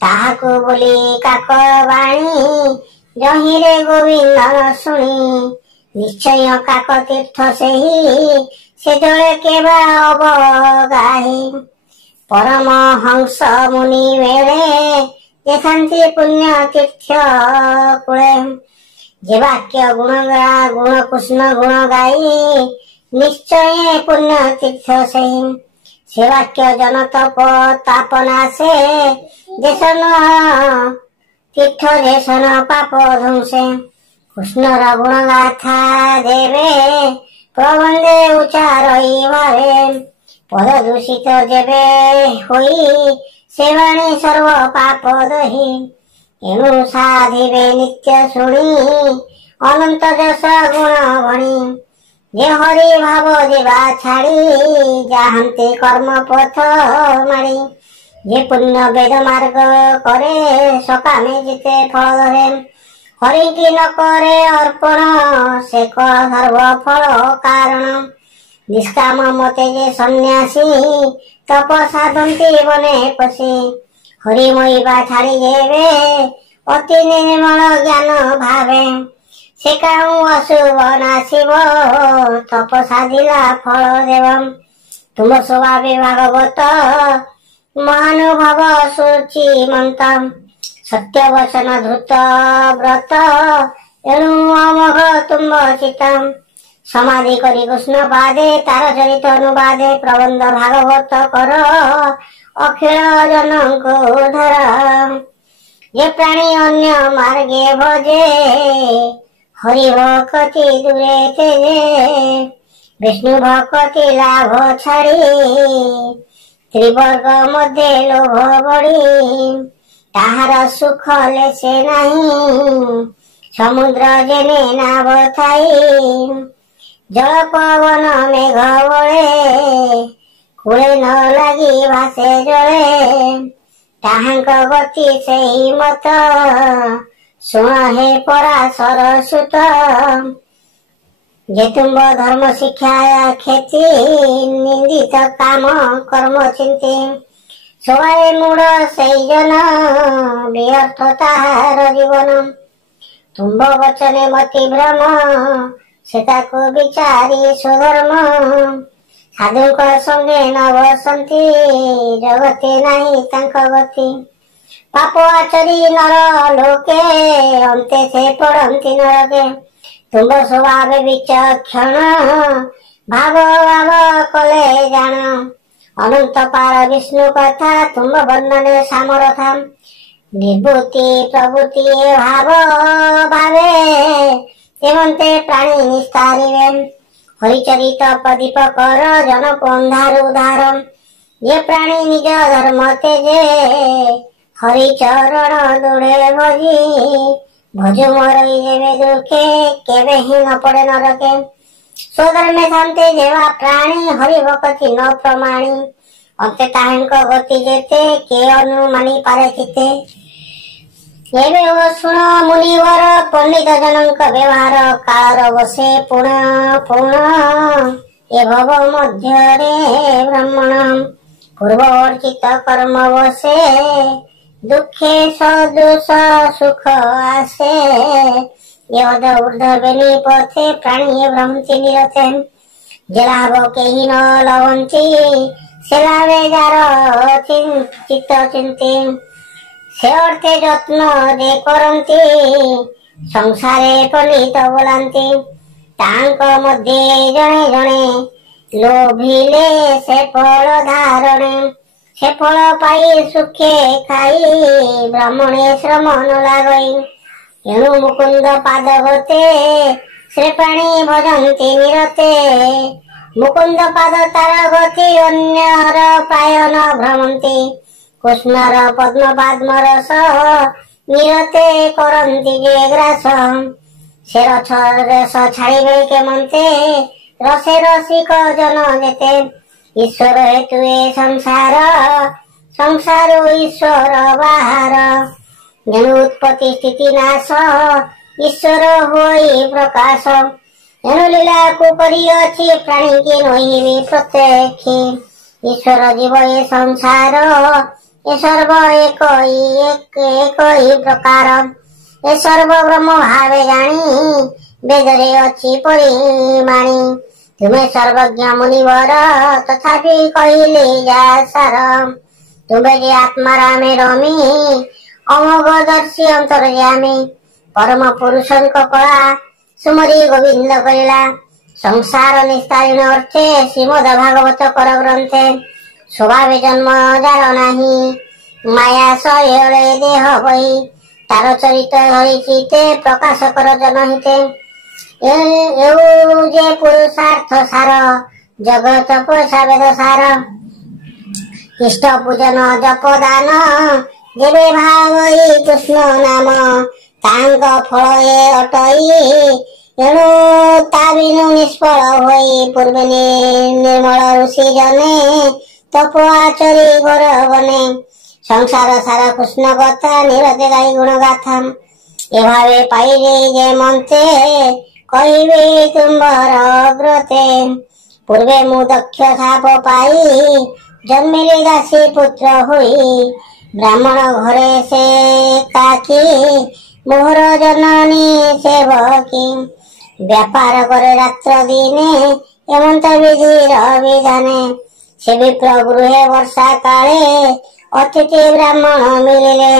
ତାହାକୁ ବୋଲି କାକ ବାଣୀ ଯହିଁରେ ଗୋବିନ୍ଦ ଶୁଣି ନିଶ୍ଚୟ କାକ ତୀର୍ଥ ସେହି ସେ ଜଳେ କେବା ଅବଗାହି ପରମ ହଂସ ମୁନି ବେଳେ ଦେଖାନ୍ତି ପୁଣ୍ୟ ତୀର୍ଥ କୂଳେ ଯେ ବାକ୍ୟ ଗୁଣ କୃଷ୍ଣ ଗୁଣ ଗାଇ ନିଶ୍ଚୟ ପୁଣ୍ୟ ତୀର୍ଥ ସେହି ସେ ବାକ୍ୟ ଜନ ତପ ତାପନାଶେ ଦେଶନ ତୀର୍ଥ ଦେଶନ ପାପ ଧ୍ୱଂସେ କୃଷ୍ଣର ଗୁଣ ଗାଥା ଦେବେ ପ୍ରବନ୍ଧେ ଉଚ୍ଚାରଇ ଭାବେ ପଦ ଦୂଷିତ ଯେବେ ହୋଇ ସେ ବାଣୀ ସର୍ବ ପାପ ଦହି ଏଣୁ ସାଧିବେ ନିତ୍ୟ ଶୁଣି ଅନନ୍ତ ଯଶ ଗୁଣ ଭଣି ଯେ ହରି ଭାବ ଯିବା ଛାଡ଼ି ଯାହାନ୍ତି କର୍ମ ପଥ ମାଡ଼ି ଯେ ପୁଣ୍ୟ ବେଦ ମାର୍ଗ କରେ ସକାମେ ଯେତେ ଫଳ ଧରେ ହରିକି ନ କରେ ଅର୍ପଣ ସେ ସର୍ବ ଫଳ କାରଣ ନିଷ୍କାମ ମତେ ଯେ ସନ୍ନ୍ୟାସୀ ତପ ସାଧନ୍ତି ବନେ ପଶି ହରି ମହିବା ଛାଡ଼ି ଯେବେ ଅତି ନିର୍ମଳ ଜ୍ଞାନ ଭାବେ ସେ କାହୁଁ ଅଶୁଭ ନାଶିବ ତପ ସାଧିଲା ଫଳ ଦେବ ତୁମ ସ୍ୱଭାବେ ଭାଗବତ ମହାନୁଭବ ସୂଚିମନ୍ତ ସତ୍ୟ ବଚନ ଧୃତ ବ୍ରତ ଏଣୁ ଅମୋଘ ତୁମ୍ଭ ଚିତ ସମାଧି କରି କୃଷ୍ଣ ପାଦେ ତାର ଚରିତ ଅନୁବାଦେ ପ୍ରବନ୍ଧ ଭାଗବତ କର ଅଖିଳ ଜନଙ୍କୁ ଧର ଯେ ପ୍ରାଣୀ ଅନ୍ୟ ମାର୍ଗେ ଭଜେ ହରି ଭକତି ଦୂରେ ତେଜେ ବିଷ୍ଣୁ ଭକତି ଲାଭ ଛାଡ଼ି ତ୍ରିବର୍ଗ ମଧ୍ୟ ଲୋଭ ବଢି ତାହାର ସୁଖ ଲେସେ ନାହିଁ ସମୁଦ୍ର ଯେନେ ନାବ ଥାଇ ଜଳ ପବନ ମେଘ ବଳେ କୂଳେ ନ ଲାଗି ଭାସେ ଜଳେ ତାହାଙ୍କ ଗତି ସେହି ମତ ଶୁଣ ହେ ପରାଶର ସୁତ ଯେ ତୁମ୍ଭ ଧର୍ମ ଶିକ୍ଷା କ୍ଷତି ନିନ୍ଦିତ କାମ କର୍ମ ଚିନ୍ତି ସବାଏ ମୂଳ ସେଇ ଜନ ବ୍ୟର୍ଥ ତାହାର ଜୀବନ ତୁମ୍ଭ ବଚନେ ମତି ଭ୍ରମ ସେ ତାକୁ ବିଚାରି ସୁଧର୍ମ ସାଧୁଙ୍କ ସଙ୍ଗେ ନ ବସନ୍ତି ଜଗତେ ନାହିଁ ତାଙ୍କ ଗତି ପାପ ଆଚରି ନର ଲୋକେ ଅନ୍ତେ ସେ ପଡ଼ନ୍ତି ନରକେ ତୁମ୍ଭ ସ୍ୱଭାବ ବିଚକ୍ଷଣ ଭାବ ଭାବ କଲେ ଜାଣ ଅନନ୍ତ ପାର ବିଷ୍ଣୁ କଥା ତୁମ୍ଭ ବର୍ଣ୍ଣନେ ସାମରଥା ନିବୃତ୍ତି ପ୍ରବୃତ୍ତି ଭାବ ଭାବେ ଏମନ୍ତେ ପ୍ରାଣୀ ନିସ୍ତାରିବେ ହରିଚରିତ ପ୍ରଦୀପ କର ଜନକୁ ଅନ୍ଧାରୁ ଉଦ୍ଧାର ଯେ ପ୍ରାଣୀ ନିଜ ଧର୍ମ ତେଜେ ହରି ଚରଣ ଦୂରେ ଭଜି ଭଜୁ ମରଇ ଯେବେ ଦୁଃଖେ କେବେ ହିଁ ନ ପଡେ ନରକେ ସ୍ୱଧର୍ମେ ଶାନ୍ତେ ଯେବା ପ୍ରାଣୀ ହରିବ କଥି ନ ପ୍ରମାଣୀ ଅନ୍ତେ ତାହାଙ୍କ ଗତି ଯେତେ କେ ଅନୁମାନି ପାରେ ଚିତେ ଏବେ ଓ ଶୁଣ ମୁନିବର ପଣ୍ଡିତ ଜନଙ୍କ ବ୍ୟବହାର କାଳର ବସେ ପୁଣ ପୁଣ ଏ ଭବ ମଧ୍ୟରେ ବ୍ରାହ୍ମଣ ପୂର୍ବ ଅର୍ଚିତ କର୍ମ ବସେ ଦୁଃଖେ ସଦୃଶ ସୁଖ ଆସେ यद ऊर्ध बेली पथे प्राणी भ्रमति निरते जलाभ केही न लवंती सेलावे जार चित्त चिंती से अर्थे যত্ন जे करंती संसारे पलित बोलांती तांक मध्ये जणे जणे लोभिले से फल धारणे से फल पाई सुखे खाई ब्राह्मणे श्रम न लागई एणु मुकुंद पाद होते श्रीपाणी भजन्ति निरते मुकुंद पाद तार गति अन्यर पाय न भ्रमन्ति कृष्णर पद्म पद्म रस निरते करन्ति जे ग्रास से रस छाड़िबे केमन्ते रसे रसिक जन जेते ईश्वर हेतु ए संसार संसार ईश्वर बाहर जेणु उत्पत्ति स्थिति नाश ईश्वर होई प्रकाश एणु लीला को करी अछि प्राणी के नहिबी प्रत्यक्ष ईश्वर जीव ए संसार ए सर्व एक ही प्रकार ए सर्व ब्रह्म भावे जानी वेदरे अछि परिमाणी तुम्हें सर्वज्ञ मुनिवर तथापि कहिले जा सार तुम्हें जे आत्मा रामे रमी अमोघदर्शी अंतर्यामी परम पुरुषंक कला सुमरी गोविंद कलिला संसार निस्तारिण अर्थे श्रीमद भागवत कर ग्रंथे स्वभाव जन्म जार नाही माया सहेले देह बही तार चरित हरि चिते प्रकाश कर जनहिते जे पुरुषार्थ सार जगत पैसा वेद सार इष्ट पूजन जप दान जेबे भागई कृष्ण नाम तांग फल ए अटई एणु ता बिनु निष्फल होई पूर्वे निर्मल ऋषि जने तप आचरी घर बने संसार सारा कृष्ण कथा निरते गाई गुण गाथा एभावे पाइले जे मन्ते कहिबे तुम्बर व्रते पूर्वे मु दक्ष साप पाई जन्मिले दासी पुत्र होई ब्राह्मण घरे से काकी मोहर जननी सेवकी व्यापार करे रात्र दिने एमंत विधिर विधाने से विप्र गृहे वर्षा काले अतिथि ब्राह्मण मिलिले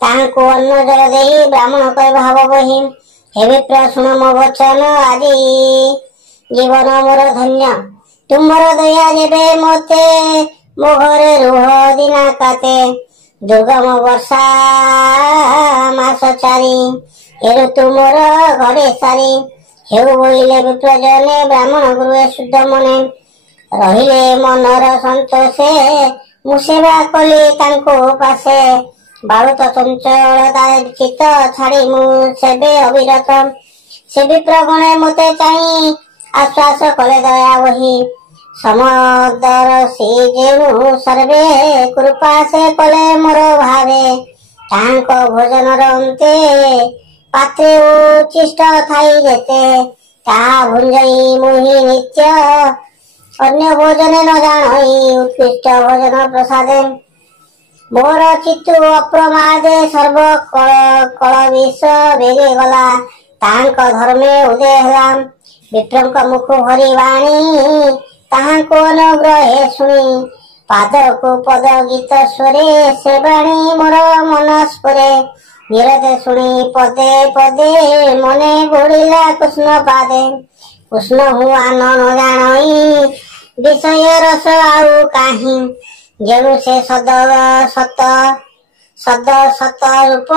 तांको अन्न जल देई ब्राह्मण कहे भाव बही हे विप्र शुण मो वचन आदि जीवन मोर धन्य तुमर दया जेबे मोते मो घरे रुह दिना काते दुर्गम वर्षा मास चारी ए ऋतु मोर घरे सारी हेउ बोलिले विप्रजने ब्राह्मण गृहे शुद्ध मने रहिले मनर संतोषे मु सेवा कली तांको पासे बाळुत चंचल चित्त छाड़ी मु सेबे अविरत से विप्रगणे मते चाहि आश्वास कले दया वही समदर्शी जेणु सर्वे कृपा से कले मोर भावे तांको भोजन अंते पात्रे उचिष्ट थाई जेते ता भुंजई मुहि नित्य अन्य भोजने न जानई उत्कृष्ट भोजन प्रसादे मोर चित्तु अप्रमादे सर्व कल विष बेगे गला तांक धर्मे उदय होला विप्रंक मुख भरी वाणी ताहाको अनुग्रहे शुणी पाद को पद गीत स्वरे से बाणी मोर मन स्फुरे निरते शुणी पदे पदे मने गोड़िला कृष्ण पादे कृष्ण हुआ न जानई विषय रस आउ काहि जेणु से सद सत रूप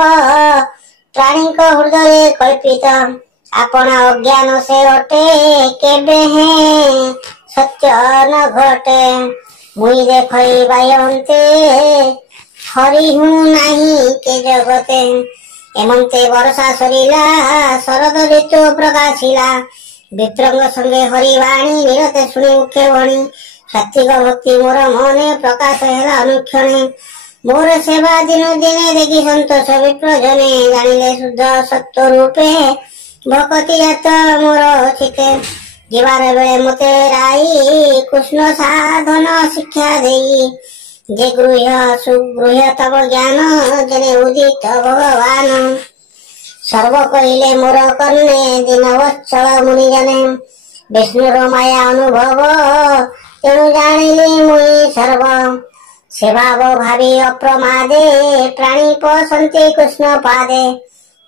प्राणी को हृदय कल्पित आपण अज्ञान से अटे केबे है सत्य न घटे ମୁଇଁ ଦେଖଇ ବାୟନ୍ତେ ହରି ହୁଁ ନାହିଁ କେ ଜଗତେ। ଏମନ୍ତେ ବର୍ଷା ସରିଲା ଶରଦ ଋତୁ ପ୍ରକାଶିଲା। ବିପ୍ରଙ୍କ ସଙ୍ଗେ ହରିବାଣୀ ନିରତେ ଶୁଣି ମୁଖ୍ୟ ବଣୀ। ସାତ୍ବିକ ଭକ୍ତି ମୋର ମନେ ପ୍ରକାଶ ହେଲା ଅନୁକ୍ଷଣେ। ମୋର ସେବା ଦିନୁ ଦିନେ ଦେଖି ସନ୍ତୋଷ ବିପ୍ରଜନେ। ଜାଣିଲେ ଶୁଦ୍ଧ ସତ୍ୟ ରୂପେ ଭକତି ଜାତ ମୋର ଚିତେ। ଯିବାର ବେଳେ ମତେ ରାଇ କୃଷ୍ଣ ସାଧନ ଶିକ୍ଷା ଦେଇ। ଯେ ଗୃହ୍ୟ ସୁଗୃହ୍ୟ ତବ ଜ୍ଞାନ ଜନେ ଉଦିତ ଭଗବାନ। ସର୍ବ କହିଲେ ମୋର କର୍ଣ୍ଣେ ଦିନ ବତ୍ସଳ ମୁନି ଜନେ। ବିଷ୍ଣୁର ମାୟା ଅନୁଭବ ତେଣୁ ଜାଣିଲି ମୁଇଁ ସର୍ବ। ସେ ଭାବ ଭାବି ଅପ୍ରମାଦେ ପ୍ରାଣୀ ପଶନ୍ତି କୃଷ୍ଣ ପାଦେ।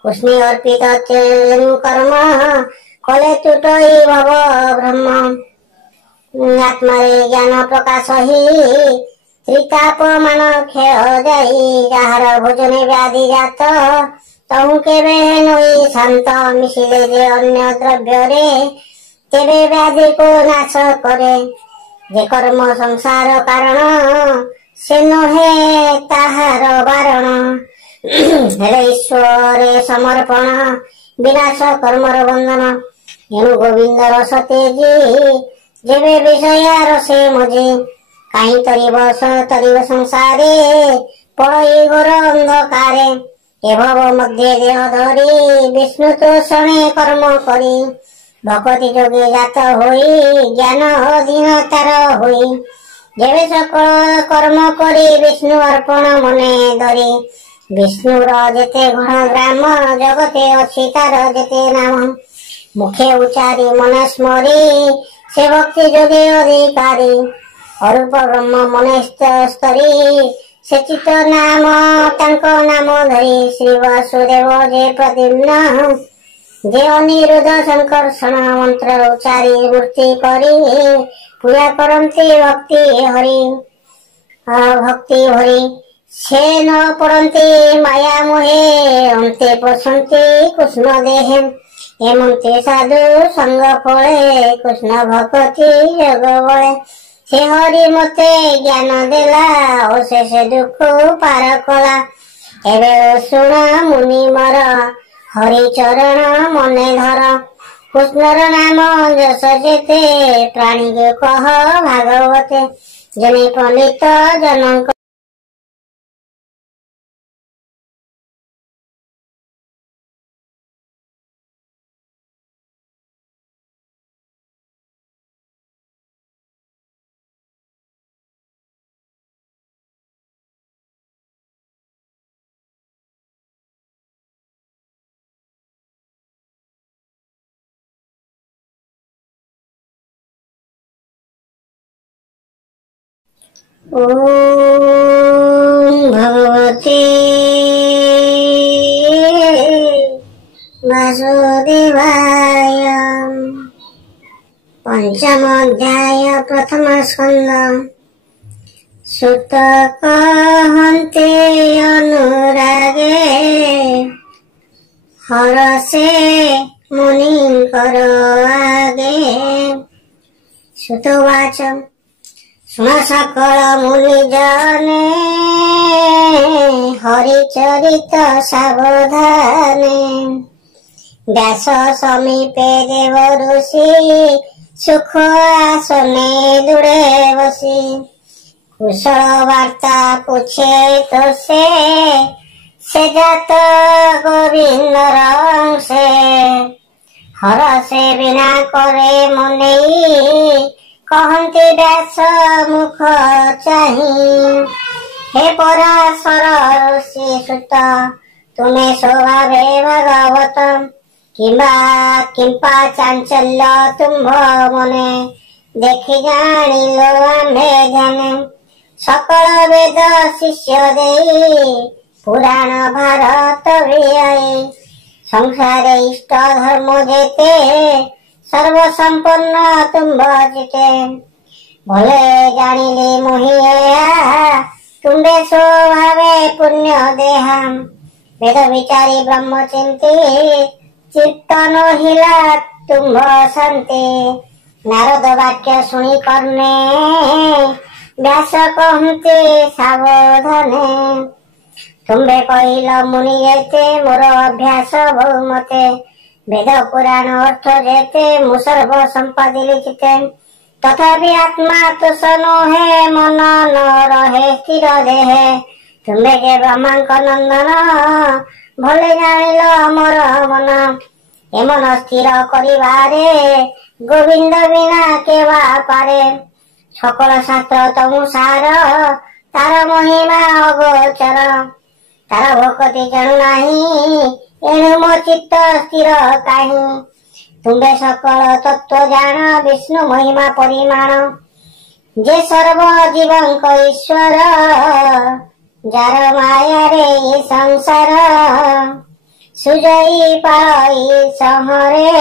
କୃଷ୍ଣେ ଅର୍ପିତ ତେଣୁ କର୍ମ କଲେ ତୁଟଇ ଭବ ବ୍ରହ୍ମ। ଆତ୍ମାରେ ଜ୍ଞାନ ପ୍ରକାଶ ହି ତ୍ରିତାପ ମାନ କ୍ଷୟ ଯାଇ। ଯାହାର ଭୋଜନେ ବ୍ୟାଧି ଜାତ ତହୁ କେବେ ନୋଇ ଶାନ୍ତ। ମିଶିଲେ ଯେ ଅନ୍ୟ ଦ୍ରବ୍ୟରେ ତେବେ ବ୍ୟାଧିକୁ ନାଶ କରେ। ଯେ କର୍ମ ସଂସାର କାରଣ ସେ ନୁହେଁ ତାହାର ବାରଣ। ହେଲେ ଈଶ୍ୱରେ ସମର୍ପଣ ବିନାଶ କର୍ମର ବନ୍ଧନ। ଏଣୁ ଗୋବିନ୍ଦ ରସ ତେଜି ଯେବେ ବିଷୟା ରସେ ମଜେ। କାହିଁ ତରିବ ସଂସାରେ ପଳଇ ଘୋର ଅନ୍ଧକାରେ। ଏ ଭବ ମଧ୍ୟ ଦେହ ଧରି ବିଷ୍ଣୁ ତୋଷଣେ କର୍ମ କରି। ଭକତି ଯୋଗେ ଜାତ ହୋଇ ଜ୍ଞାନ ଅଧୀନ ତାର ହୋଇ। ଯେବେ ସକଳ କର୍ମ କରି ବିଷ୍ଣୁ ଅର୍ପଣ ମନେ ଧରି। ବିଷ୍ଣୁର ଯେତେ ଗୁଣ ଗ୍ରାମ ଜଗତେ ଅଛି ତାର ଯେତେ ନାମ। ମୁଖେ ଉଚାରି ମନେ ସ୍ମରି ସେ ଭକ୍ତି ଯୋଗେ ଅଧିକାରୀ। ଅରୂପ ବ୍ରହ୍ମ ମନେ ସ୍ତରୀ ସେ ଚିତ ନାମ ତାଙ୍କ ନାମ ଧରି। ଶ୍ରୀ ବାସୁଦେବ ଯେ ପ୍ରଦ୍ୟୁମ୍ନ ଯେ ଅନିରୁଦ୍ଧ ସଂକର୍ଷଣ। ମନ୍ତ୍ର ଉଚାରି ମୂର୍ତ୍ତି କରି ପୂଜା କରନ୍ତି ଭକ୍ତି ହରି। ଭକ୍ତି ହରି ସେ ନ ପଡ଼ନ୍ତି ମାୟା ମୋହେ। ଅନ୍ତେ ପଶନ୍ତି କୃଷ୍ଣ ଦେହେ। ଏମନ୍ତେ ସାଧୁ ସଙ୍ଗ ଫଳେ କୃଷ୍ଣ ଭକତି ଯୋଗ ବଳେ। ସେ ହରି ମତେ ଜ୍ଞାନ ଦେଲା ଅଶେଷ ଦୁଃଖ ପାର କଲା। ଏବେ ଶୁଣ ମୁନି ମୋର ହରି ଚରଣ ମନେ ଧର। କୃଷ୍ଣର ନାମ ଯଶ ଯେତେ ପ୍ରାଣୀକୁ କହ ଭାଗବତେ। ଜନେ ପଣ୍ଡିତ ଜନଙ୍କ ओम भगवते वासुदेवाय। पंचम अध्याय प्रथम स्कंद। सुत कहन्ते अनुरागे हरसे मुनिंकर आगे। सुतवाच सुन सकल मुनि जने हरिचरित सावधाने। व्यास समीपे देव ऋषि सुख आसने दूरे बसी। कुशल वार्ता पूछे तो से जात गोविंद रंसे। हर से बिना करे मनेई कहन्ति व्यास मुख चाही। हे पराशर ऋषि सुत तुमे स्वभावे भागवत। किंपा चांचल्य तुम्भ मने देखि जानिलो आम्भे जाने। सकल वेद शिष्य देई पुराण भारत विआई। संसारे इष्ट धर्म जेते सर्व संपन्न तुम्भ जिते। भले जानिले मोहिया तुम्बे स्वभावे पुण्य देहा। वेद विचारी ब्रह्म चिंती चित्तन हिला तुम्भ शांति। नारद वाक्य शुणी कर्णे ବ୍ୟାସ କହନ୍ତି ସାବଧାନେ। ତୁମ୍ଭେ କହିଲ ମୁନି ଯେତେ ମୋର ଅଭ୍ୟାସ ବହୁମତେ। ବେଦ ପୁରାଣ ଅର୍ଥ ଯେତେ ମୁଁ ସର୍ବ ସମ୍ପାଦିଲି ଚିତେ। ତଥାପି ଆତ୍ମା ତୁଷ ନୁହେ ମନ ନ ରହେ ସ୍ଥିର ଦେହେ। ତୁମ୍ଭେ ଯେ ବ୍ରହ୍ମାଙ୍କ ନନ୍ଦନ ଭଲେ ଜାଣିଲ ମୋର ମନ। ଏ ମନ ସ୍ଥିର କରିବାରେ ଗୋବିନ୍ଦ ବିନା କେବା ପାରେ। সকল শাস্ত্র তমু সার তার মহিমা অগোচর। তার ভকতি জাণু নাহি এণু ମୋ ଚିତ୍ତ ସ୍ଥିର କାହିଁ। ତୁମ୍ଭେ ସକଳ ତତ୍ତ୍ୱ ଜାଣ ବିଷ୍ଣୁ ମହିମା ପରିମାଣ। ଯେ ସର୍ବ ଜୀବଙ୍କ ଈଶ୍ୱର ଯାର ମାୟାରେ ଏ ସଂସାର। ସୁଜଇ ପାଳଇ ସହରେ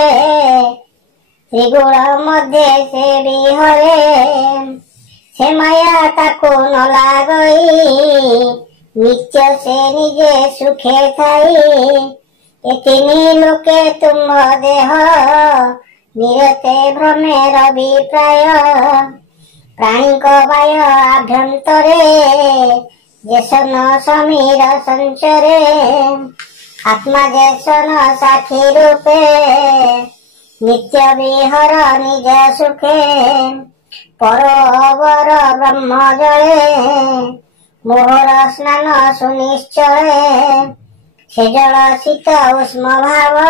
ତ୍ରିଗୁଣ ମଧ୍ୟରେ ସେ ବିହରେ। ସେ ମାୟା ତାକୁ ନ ଲାଗଇ ନିତ୍ୟ ସେ ନିଜେ ସୁଖେ ଥାଇ। ଏ ତିନି ଲୋକେ ତୁମ ଦେହ ନିରତେ ଭ୍ରମେ ରବିପ୍ରାୟ। ପ୍ରାଣୀଙ୍କ ବାୟ ଆଭ୍ୟନ୍ତରେ ଯେସନ ସମୀର ସଞ୍ଚରେ। ଆତ୍ମା ଯେସନ ସାକ୍ଷୀ ରୂପେ ନିତ୍ୟ ବିହର ନିଜ ସୁଖେ। ପର ଅବର ବ୍ରହ୍ମ ଜଳେ ମୋହର ସ୍ନାନ ସୁନିଶ୍ଚଳେ। ସେ ଜଳ ଶୀତ ଉଷ୍ମ ଭାବ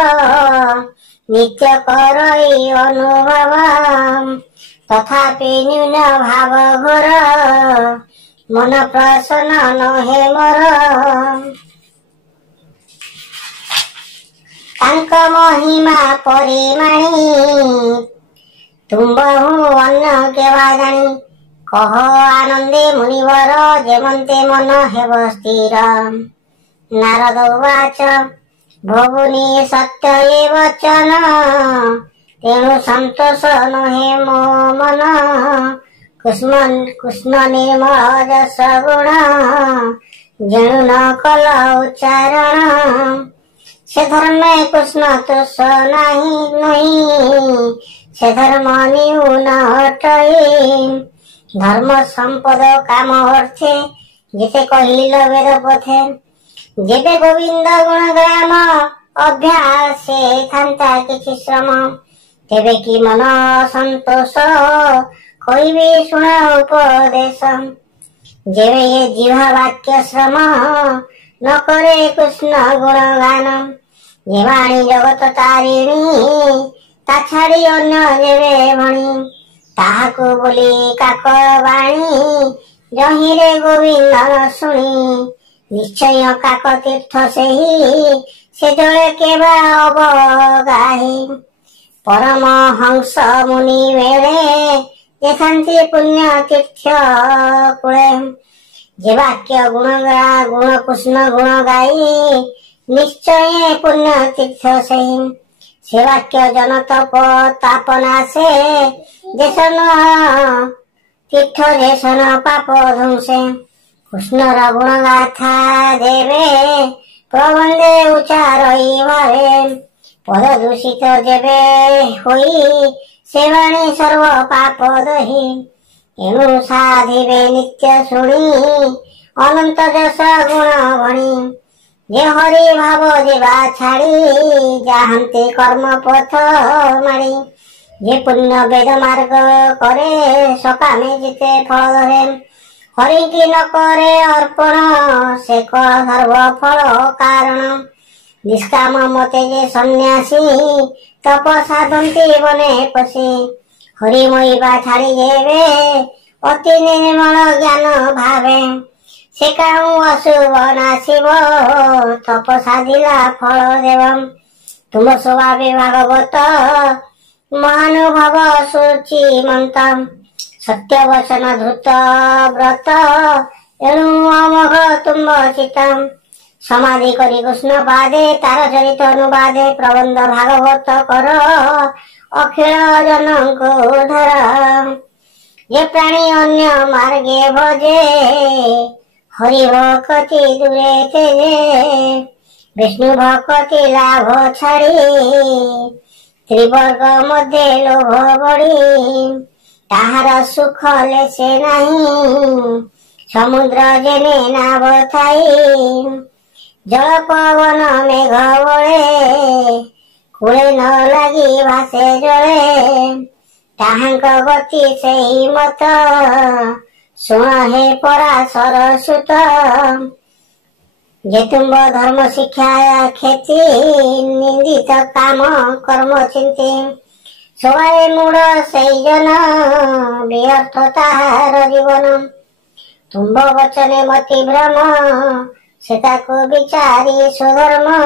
ନିତ୍ୟ କରଇ ଅନୁଭବ। ତଥାପି ନ୍ୟୁନ ଭାବ ଘୋର ମନ ପ୍ରସନ୍ନ ନୁହେଁ ମୋର। ତାଙ୍କ ମହିମା ପରିମାଣି ତୁମ୍ଭଙ୍କୁ ଅନ୍ୟ କେବା ଜାଣି। କହ ଆନନ୍ଦେ ମୁନିବର ଯେମନ୍ତେ ମନ ହେବ ସ୍ଥିର। ନାରଦ ଉବାଚ ଭଗୁନି ସତ୍ୟ ଏ ବଚନ। ତେଣୁ ସନ୍ତୋଷ ନୁହେଁ ମୋ ମନ। କୃଷ୍ଣ ନିର୍ମଳ ଯଶ ଗୁଣ ଯେଣୁ ନ କଲ ଉଚ୍ଚାରଣ। ସେ ଧର୍ମେ କୃଷ୍ଣ ତୁଷ ନାହିଁ ନୁହିଁ ସେ ଧର୍ମ ନିଉନ ହଟଇ। ଧର୍ମ ସମ୍ପଦ କାମ ଅର୍ଥେ ଯେତେ କହିଲ ବେଦ ପଥେ। ଯେବେ ଗୋବିନ୍ଦ ଗୁଣ ଗ୍ରାମ ଅଭ୍ୟାସେ ଥାନ୍ତା କିଛି ଶ୍ରମ। ତେବେ କି ମନ ସନ୍ତୋଷ କହିବି ଶୁଣ ଉପଦେଶ। ଯେବେ ଏ ଜିହ୍ବା ବାକ୍ୟ ଶ୍ରମ ନ କରେ କୃଷ୍ଣ ଗୁଣ ଗାନ। ଯେ ବାଣୀ ଜଗତ ତାରିଣୀ ତା ଛାଡ଼ି ଅନ୍ୟ ଯେବେ ଭଣି। ତାହାକୁ ବୋଲି କାକ ବାଣୀ ଯହିଁରେ ଗୋବିନ୍ଦ ଶୁଣି। ନିଶ୍ଚୟ କାକ ତୀର୍ଥ ସେହି ସେ ଜଳେ କେବା ଅବଗାହି। ପରମହଂସ ମୁନି ବେଳେ ଯେ ଥାନ୍ତି ପୁଣ୍ୟ ତୀର୍ଥ କୂଳେ। ଯେ ବାକ୍ୟ ଗୁଣ କୃଷ୍ଣ ଗୁଣ ଗାଇ ନିଶ୍ଚୟ ପୁଣ୍ୟ ତୀର୍ଥ ସେହି। ସେ ବାକ୍ୟ ଜନ ତପ ତାପନାଶେ ଦେଶନ ତୀର୍ଥ ଦେଶନ ପାପ ଧ୍ୱଂସେ। କୃଷ୍ଣର ଗୁଣ ଗାଥା ଦେବେ ପ୍ରବନ୍ଧେ ଉଚ୍ଚାରଇ ଭାବେ। ପଦ ଦୂଷିତ ଯେବେ ହୋଇ ସେ ବାଣୀ ସର୍ବ ପାପ ଦହି। ଏଣୁ ସାଧିବେ ନିତ୍ୟ ଶୁଣି ଅନନ୍ତ ଯଶ ଗୁଣ ଭଣି। ଯେ ହରି ଭାବ ଯିବା ଛାଡ଼ି ଯାହାନ୍ତି କର୍ମ ପଥ ମାଡ଼ି। ଯେ ପୁଣ୍ୟ ବେଦ ମାର୍ଗ କରେ ସକାମେ ଯେତେ ଫଳ ଧରେ। ହରିକି ନ କରେ ଅର୍ପଣ ସେ ସର୍ବ ଫଳ କାରଣ। ନିଷ୍କାମ ମତେ ଯେ ସନ୍ନ୍ୟାସୀ ତପ ସାଧନ୍ତି ବନେ ପଶି। ହରି ମହିବା ଛାଡ଼ି ଯେବେ ଅତି ନିର୍ମଳ ଜ୍ଞାନ ଭାବେ। ସେ କାହୁଁ ଅଶୁଭ ନାଶିବ ତପ ସାଧିଲା ଫଳ ଦେବ। ତୁମ ସ୍ୱଭାବେ ଭାଗବତ ମହାନୁଭବ ସୁଚିମନ୍ତ। ସତ୍ୟ ବଚନ ଧୃତ ବ୍ରତ ଏଣୁ ଅମୋଘ ତୁମ୍ଭ ଚିତ। ସମାଧି କରି କୃଷ୍ଣ ପାଦେ ତାର ଚରିତ ଅନୁବାଦେ। ପ୍ରବନ୍ଧ ଭାଗବତ କର ଅଖିଳ ଜନଙ୍କୁ ଧର। ଯେ ପ୍ରାଣୀ ଅନ୍ୟ ମାର୍ଗେ ଭଜେ ହରି ଭକତି ଦୂରେ ତେଜେ। ବିଷ୍ଣୁ ଭକତି ଲାଭ ଛାଡ଼ି ତ୍ରିବର୍ଗ ମଧ୍ୟରେ ଲୋଭ ବଢି। ତାହାର ସୁଖ ଲେଶେ ନାହିଁ। ସମୁଦ୍ର ଯେନେ ନାବ ଥାଇ ଜଳ ପବନ ମେଘ ବଳେ କୂଳେ ନ ଲାଗି ଭାସେ ଜଳେ ତାହାଙ୍କ ଗତି ସେହି ମତ ଶୁଣ ହେ ପରାଶର ସୁତ। ଯେ ତୁମ୍ଭ ଧର୍ମ ଶିକ୍ଷା କ୍ଷତି ନିନ୍ଦିତ କାମ କର୍ମ ଚିନ୍ତି ସବାଏ ମୂଳ ସେଇ ଜନ ବ୍ୟର୍ଥ ତାହାର ଜୀବନ। ତୁମ୍ଭ ବଚନେ ମତି ଭ୍ରମ ସେ ତାକୁ ବିଚାରି ସୁଧର୍ମ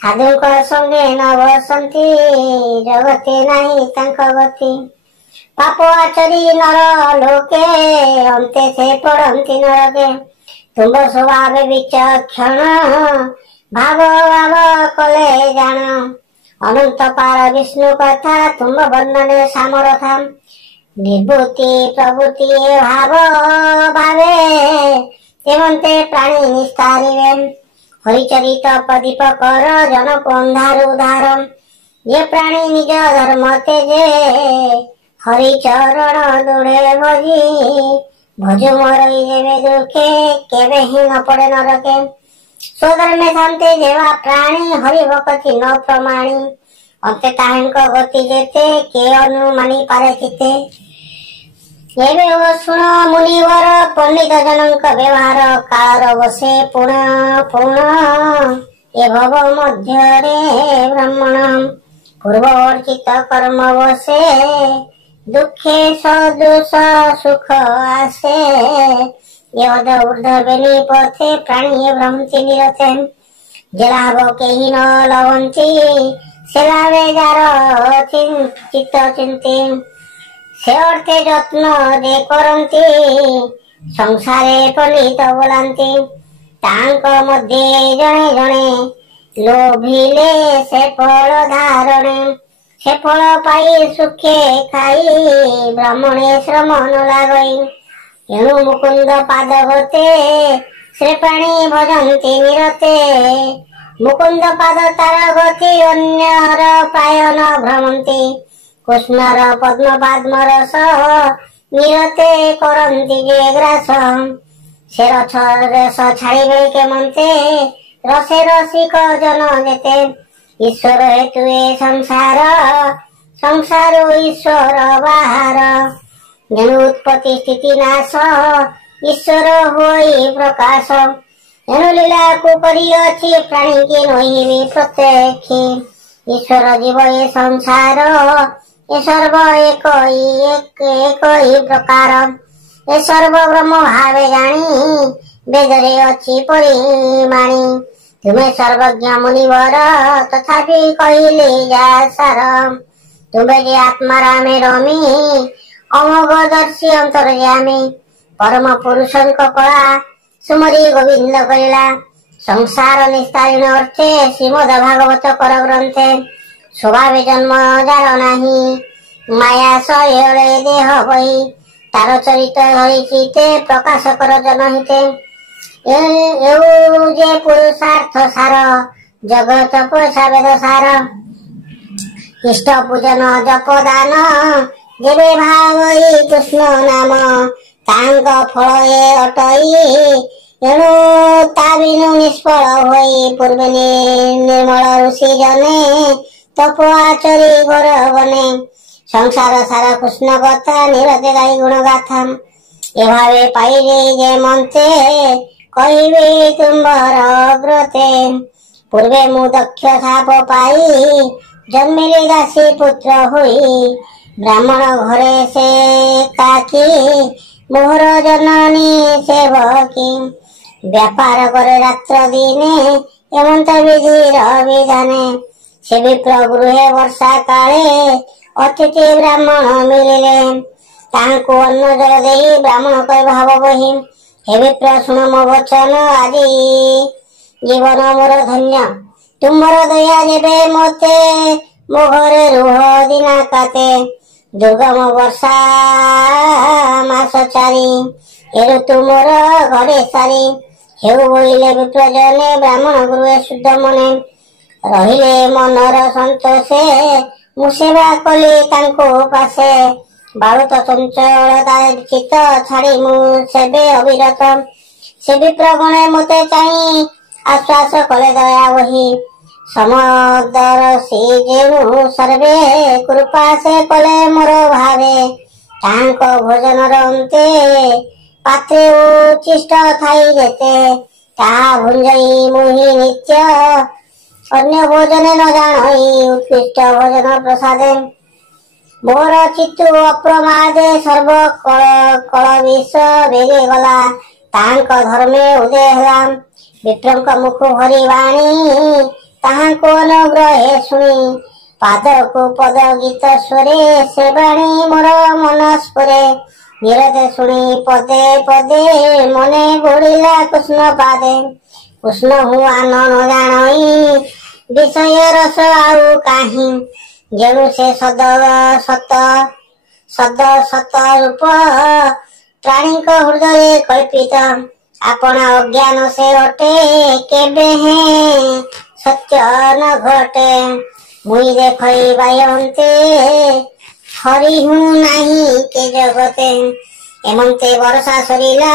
ସାଧୁଙ୍କ ସଙ୍ଗେ ନ ବସନ୍ତି ଜଗତେ ନାହିଁ ତାଙ୍କ ଗତି। ପାପ ଆଚରି ନର ଲୋକେ ଅନ୍ତେ ସେ ପଡ଼ନ୍ତି ନରକେ। ତୁମ୍ଭ ସ୍ୱଭାବ ବିଚକ୍ଷଣ ଭାବ ଭାବ କଲେ ଜାଣ ଅନନ୍ତ ପାର ବିଷ୍ଣୁ କଥା ତୁମ୍ଭ ବର୍ଣ୍ଣନେ ସାମରଥା। ନିବୃତ୍ତି ପ୍ରବୃତ୍ତି ଭାବ ଭାବେ ଏମନ୍ତେ ପ୍ରାଣୀ ନିସ୍ତାରିବେ। ହରିଚରିତ ପ୍ରଦୀପ କର ଜନକୁ ଅନ୍ଧାରୁ ଉଦ୍ଧାର। ଯେ ପ୍ରାଣୀ ନିଜ ଧର୍ମ ତେଜେ ହରିଚରଣ ଦୃଢ଼େ ଭଜି ଭଜୁ ମରଇ ଯେବେ ଦୁଃଖେ କେବେ ହିଁ ନ ପଡ଼େ ନରକେ। ସ୍ୱଧର୍ମେ ଥାନ୍ତେ ଯେବା ପ୍ରାଣୀ ହରି ଭକତି ନ ପ୍ରମାଣୀ ଅନ୍ତେ ତାହାଙ୍କ ଗତି ଯେତେ କିଏ ଅନୁମାନି ପାରେ ଚିତେ। ଏବେ ଓ ଶୁଣ ମୁନିବର ପଣ୍ଡିତ ଜନଙ୍କ ବ୍ୟବହାର କାଳର ବସେ ପୁଣ ପୁଣ ଏ ଭବ ମଧ୍ୟରେ ବ୍ରାହ୍ମଣ ପୂର୍ବ ବର୍ଜିତ କର୍ମ ବସେ ଦୁଃଖେ ସଦୃଶ ସୁଖ ଆସେ। ୟଦ ଊର୍ଦ୍ଧ୍ୱ ବେନି ପଥେ ପ୍ରାଣୀ ଭ୍ରମନ୍ତି ନିରତେ। ଯେ ଲାଭ କେହି ନ ଲଭନ୍ତି ସେ ଲାଭେ ଯାର ଚିତ୍ତ ଚିନ୍ତି। ସେ ଅର୍ଥେ ଯତ୍ନ ଯେ କରନ୍ତି ସଂସାରେ ପଣ୍ଡିତ ବୋଲାନ୍ତି। ତାଙ୍କ ମଧ୍ୟରେ ଜଣେ ଜଣେ ଲୋଭିଲେ ସେ ଫଳ ଧାରଣେ। ସେ ଫଳ ପାଇ ସୁଖେ ଖାଇ ବ୍ରାହ୍ମଣେ ଶ୍ରମ ନ ଲାଗଇ। ଏଣୁ ମୁକୁନ୍ଦ ପାଦ ଗତେ ସେ ପ୍ରାଣୀ ଭଜନ୍ତି ନିରତେ। ମୁକୁନ୍ଦ ପାଦ ତାର ଗତି ଅନ୍ୟର ପ୍ରାୟ ନ ଭ୍ରମନ୍ତି। କୃଷ୍ଣର ପଦ୍ମ ପାଦ୍ମର ସହ ନିରତେ କରନ୍ତି ଯେ ଗ୍ରାସ। ସେ ରସ ଛାଡ଼ିବେ କେମନ୍ତେ ରସେ ରସିକ ଜନ ଯେତେ। ଈଶ୍ୱର ହେତୁ ଏ ସଂସାର ସଂସାରୁ ଈଶ୍ୱର ବାହାର। ଯେଣୁ ଉତ୍ପତ୍ତି ସ୍ଥିତି ନାଶ ଈଶ୍ୱର ହୋଇ ପ୍ରକାଶ। ଏଣୁ ଲୀଳାକୁ କରିଅଛି ପ୍ରାଣୀ କି ନହିବି ପ୍ରତ୍ୟକ୍ଷୀ। ଈଶ୍ୱର ଜୀବ ଏ ସଂସାର ଏ ସର୍ବ ଏକ ପ୍ରକାର। ଏ ସର୍ବ ବ୍ରହ୍ମ ଭାବେ ଜାଣି ବେଦରେ ଅଛି ପରିମାଣି। ତୁମେ ସର୍ବଜ୍ଞ ମୁନିବର ତଥାପି କହିଲେ ଯା ସାର। ତୁମେ ଯେ ଆତ୍ମାରାମେ ରମି ଅମୋଘ ଦର୍ଶୀ ଅନ୍ତର୍ଯାମୀ। ପରମ ପୁରୁଷଙ୍କ କଳା ସୁମରି ଗୋବିନ୍ଦ କରିଲା। ସଂସାର ନିସ୍ତାରିଣ ଅର୍ଥେ ଶ୍ରୀମଦ ଭାଗବତ କର ଗ୍ରନ୍ଥେ। ସ୍ୱଭାବେ ଜନ୍ମ ଯାର ନାହିଁ ମାୟା ସହଳେ ଦେହ ବହି। ତାର ଚରିତ ଧରିଚିତେ ପ୍ରକାଶ କର ଜନହିତେ। ଏଉ ଯେ ପୁରୁଷାର୍ଥ ସାର ଜଗତ ପୋଷା ବେଦ ସାର। ଇଷ୍ଟ ପୂଜନ ଜପ ଦାନ ଯେବେ ଭାଗଇ କୃଷ୍ଣ ନାମ। ତାଙ୍କ ଫଳ ଏ ଅଟଇ ଏଣୁ ତା ବିନୁ ନିଷ୍ଫଳ ହୋଇ। ପୂର୍ବେ ନିର୍ମଳ ଋଷି ଜନେ ତପ ଆଚରି ଘୋର ବନେ। ସଂସାର ସାର କୃଷ୍ଣ କଥା ନିରତେ ଗାଇ ଗୁଣ ଗାଥା। ଏଭାବେ ପାଇଲେ ଯେ ମନ୍ତେ କହିବେ ତୁମ୍ଭର ବ୍ରତେ। ପୂର୍ବେ ମୁଁ ଦକ୍ଷ ସାପ ପାଇ ଜନ୍ମିଲି ଦାସୀ ପୁତ୍ର ହୋଇ। ବ୍ରାହ୍ମଣ ଘରେ ସେ କାକି ମୋହର ଜନନୀ ସେବକୀ। ବ୍ୟାପାର କରେ ରାତ୍ର ଦିନେ ଏମନ୍ତ ବିଧିର ବିଧାନେ। ସେ ବିପ୍ର ଗୃହେ ବର୍ଷା କାଳେ ଅତିଥି ବ୍ରାହ୍ମଣ ମିଳିଲେ। ତାହାଙ୍କୁ ଅନ୍ନ ଜଳ ଦେଇ ବ୍ରାହ୍ମଣ କହେ ଭାବ ବହି। ହେ ବିପ୍ର ଶୁଣ ମୋ ବଚନ ଆଜି ଜୀବନ ମୋର ଧନ୍ୟ। ତୁମର ଦୟା ଯେବେ ମୋତେ ମୋ ଘରେ ରୁହ ଦିନାକାତେ। ଦୁର୍ଗମ ବର୍ଷା ମାସ ଚାରି ଏ ଋତୁ ମୋର ଘରେ ସାରି। ହେଉ ବୋଇଲେ ବିପ୍ରଜନେ ବ୍ରାହ୍ମଣ ଗୃହେ ଶୁଦ୍ଧ ମନେ। ରହିଲେ ମନର ସନ୍ତୋଷେ ମୁଁ ସେବା କଲି ତାଙ୍କୁ ପାଶେ। ବାଳୁତ ଚଞ୍ଚଳତା ଚିତ୍ତ ଛାଡ଼ି ମୁଁ ସେବେ ଅବିରତ। ସେ ବିପ୍ର ଗଣେ ମୋତେ ଚାହିଁ ଆଶ୍ୱାସ କଲେ ଦୟା ବହି। ସମଦର୍ଶୀ ଯେଣୁ ସର୍ବେ କୃପା ସେ କଲେ ମୋର ଭାବେ। ତାଙ୍କ ଭୋଜନର ଅନ୍ତେ ପାତ୍ରେ ଉଚ୍ଛିଷ୍ଟ ଥାଇ ଯେତେ ତାହା ଭୁଞ୍ଜଇ ମୁହିଁ ନିତ୍ୟ ଅନ୍ୟ ଭୋଜନେ ନ ଜାଣଇ ଉତ୍କୃଷ୍ଟ ଭୋଜନ ପ୍ରସାଦେ। ମୋର ଚିତ୍ତୁ ଅପ୍ରମାଦେ ସର୍ବ କଳ ବିଷ ବେଗେ ଗଲା। ତାହାଙ୍କ ଧର୍ମେ ଉଦୟ ହେଲା ବିପ୍ରଙ୍କ ମୁଖ ଭରି ବାଣୀ। ତାହାଙ୍କୁ ଅନୁଗ୍ରହେ ଶୁଣି ପାଦକୁ ପଦ ଗୀତ ସ୍ୱରେ ସେ ବାଣୀ ମୋର ମନ ସ୍ଫୁରେ। ନିରତେ ଶୁଣି ପଦେ ପଦେ ମନେ ଗୋଡ଼ିଲା କୃଷ୍ଣ ପାଦେ। କୃଷ୍ଣ ହୁଁ ଆନ ନ ଜାଣଇ ବିଷୟ ରସ ଆଉ କାହିଁ। ଯେଣୁ ସେ ସଦ ସତ ରୂପ ପ୍ରାଣୀଙ୍କ ହୃଦୟରେ କଳ୍ପିତ। ଆପଣା ଅଜ୍ଞାନ ସେ ଅଟେ କେବେ ହେଁ ସତ୍ୟ ନ ଘଟେ। ମୁଇଁ ଦେଖଇ ବାୟନ୍ତେ ହରି ହୁଁ ନାହିଁ କେ ଜଗତେ। ଏମନ୍ତେ ବର୍ଷା ସରିଲା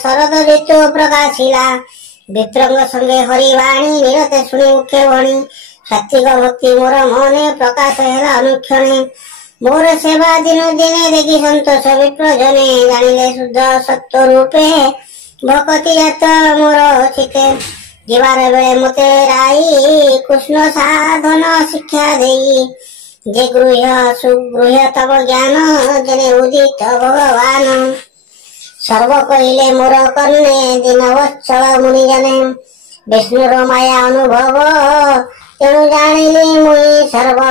ଶରଦ ଋତୁ ପ୍ରକାଶିଲା। ବିପ୍ରଙ୍କ ସଙ୍ଗେ ହରିବାଣୀ ନିରତେ ଶୁଣି ମୁଖେ ଭଣି। ସାତ୍ବିକ ଭକ୍ତି ମୋର ମନେ ପ୍ରକାଶ ହେଲା ଅନୁକ୍ଷଣେ। ମୋର ସେବା ଦିନୁ ଦିନେ ଦେଖି ସନ୍ତୋଷ ବିପ୍ର ଜନେ। ଜାଣିଲେ ଶୁଦ୍ଧ ସତ୍ୟ ରୂପେ ଭକତି ଜାତ ମୋର ଚିତେ। ଯିବାର ବେଳେ ମୋତେ ରାଇ କୃଷ୍ଣ ସାଧନ ଶିକ୍ଷା ଦେଇ। ଯେ ସୁଗୃହ୍ୟ ତବ ଜ୍ଞାନ ଜନେ ଉଦିତ ଭଗବାନ। ସର୍ବ କହିଲେ ମୋର କର୍ଣ୍ଣେ ଦିନ ବତ୍ସଳ ମୁନି ଜନେ। ବିଷ୍ଣୁର ମାୟା ଅନୁଭବ ତେଣୁ ଜାଣିଲି ମୁଇଁ ସର୍ବ।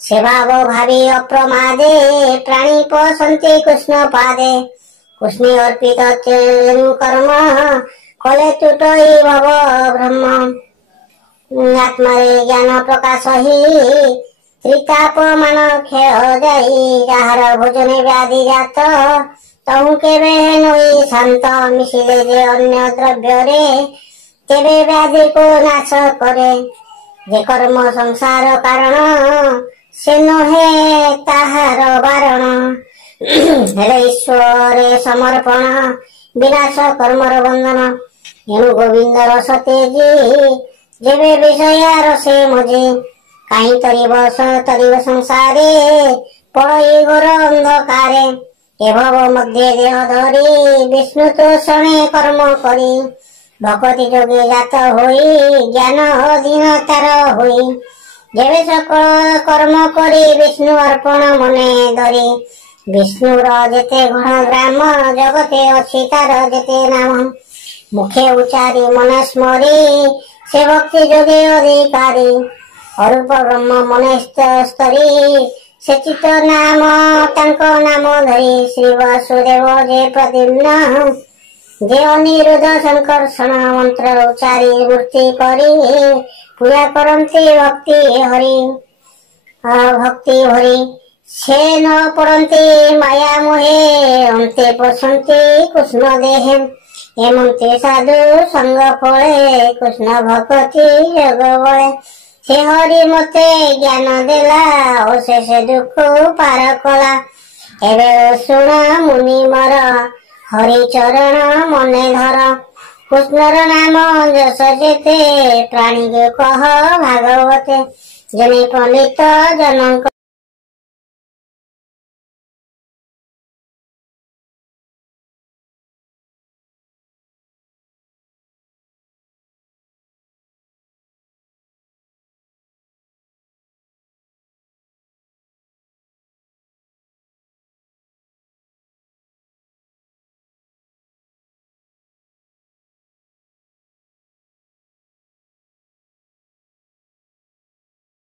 ସେ ଭାବ ଭାବି ଅପ୍ରମାଦେ ପ୍ରାଣୀ ପଶନ୍ତି କୃଷ୍ଣ ପାଦେ। କୃଷ୍ଣେ ଅର୍ପିତ ତେଣୁ କର୍ମ କଲେ ତୁଟଇ ଭବ ବ୍ରହ୍ମ। ଆତ୍ମାରେ ଜ୍ଞାନ ପ୍ରକାଶ ହି ତ୍ରିତାପ ମାନ କ୍ଷୟ ଯାଇ। ଯାହାର ଭୋଜନେ ବ୍ୟାଧି ଜାତ ତହୁ କେବେ ନଇ ଶାନ୍ତ। ମିଶିଲେ ଯେ ଅନ୍ୟ ଦ୍ରବ୍ୟରେ ତେବେ ବ୍ୟାଧିକୁ ନାଶ କରେ। ଯେ କର୍ମ ସଂସାର କାରଣ ସେ ନୁହେଁ ତାହାର ବାରଣ। ହେଲେ ଈଶ୍ୱରେ ସମର୍ପଣ ବିନାଶ କର୍ମର ବନ୍ଧନ। ଏଣୁ ଗୋବିନ୍ଦ ରସ ତେଜି ଯେବେ ବିଷୟା ରସେ ମଜେ। କାହିଁ ତରିବ ସଂସାରେ ପଳଇ ଘୋର ଅନ୍ଧକାରେ। ଏ ଭବ ମଧ୍ୟରେ ଦେହ ଧରି ବିଷ୍ଣୁ ତୋଷଣେ କର୍ମ କରି। ଭକତି ଯୋଗେ ଜାତ ହୋଇ ଜ୍ଞାନ ଅଧୀନ ତାର ହୋଇ। ଯେବେ ସକଳ କର୍ମ କରି ବିଷ୍ଣୁ ଅର୍ପଣ ମନେ ଧରି। ବିଷ୍ଣୁର ଯେତେ ଗୁଣ ଗ୍ରାମ ଜଗତେ ଅଛି ତାର ଯେତେ ନାମ। ମୁଖେ ଉଚାରି ମନେ ସ୍ମରି ସେ ଭକ୍ତି ଯୋଗେ ଅଧିକାରୀ। ଅରୂପ ବ୍ରହ୍ମ ମନେ ସ୍ତରୀ ସେ ଚିତ ନାମ ତାଙ୍କ ନାମ ଧରି। ଶ୍ରୀ ବାସୁଦେବ ଯେ ପ୍ରଦ୍ୟୁମ୍ନ ଯେ ଅନିରୁଦ୍ଧ ସଂକର୍ଷଣ। ମନ୍ତ୍ର ଉଚାରି ମୂର୍ତ୍ତି କରି ପୂଜା କରନ୍ତି ଭକ୍ତି ହରି। ସେ ନ ପଡ଼ନ୍ତି ମାୟା ମୋହେ ଅନ୍ତେ ପଶନ୍ତି କୃଷ୍ଣ ଦେହେ। ଏମନ୍ତେ ସାଧୁ ସଙ୍ଗ ଫଳେ କୃଷ୍ଣ ଭକତି ଯୋଗ ବଳେ। ସେ ହରି ମୋତେ ଜ୍ଞାନ ଦେଲା ଅଶେଷ ଦୁଃଖ ପାର କଲା। ଏବେ ଶୁଣ ମୁନି ମୋର ହରି ଚରଣ ମନେ ଧର। କୃଷ୍ଣର ନାମ ଯଶ ଯେତେ ପ୍ରାଣୀକୁ କହ ଭାଗବତେ। ଜନେ ପଣ୍ଡିତ ଜନଙ୍କ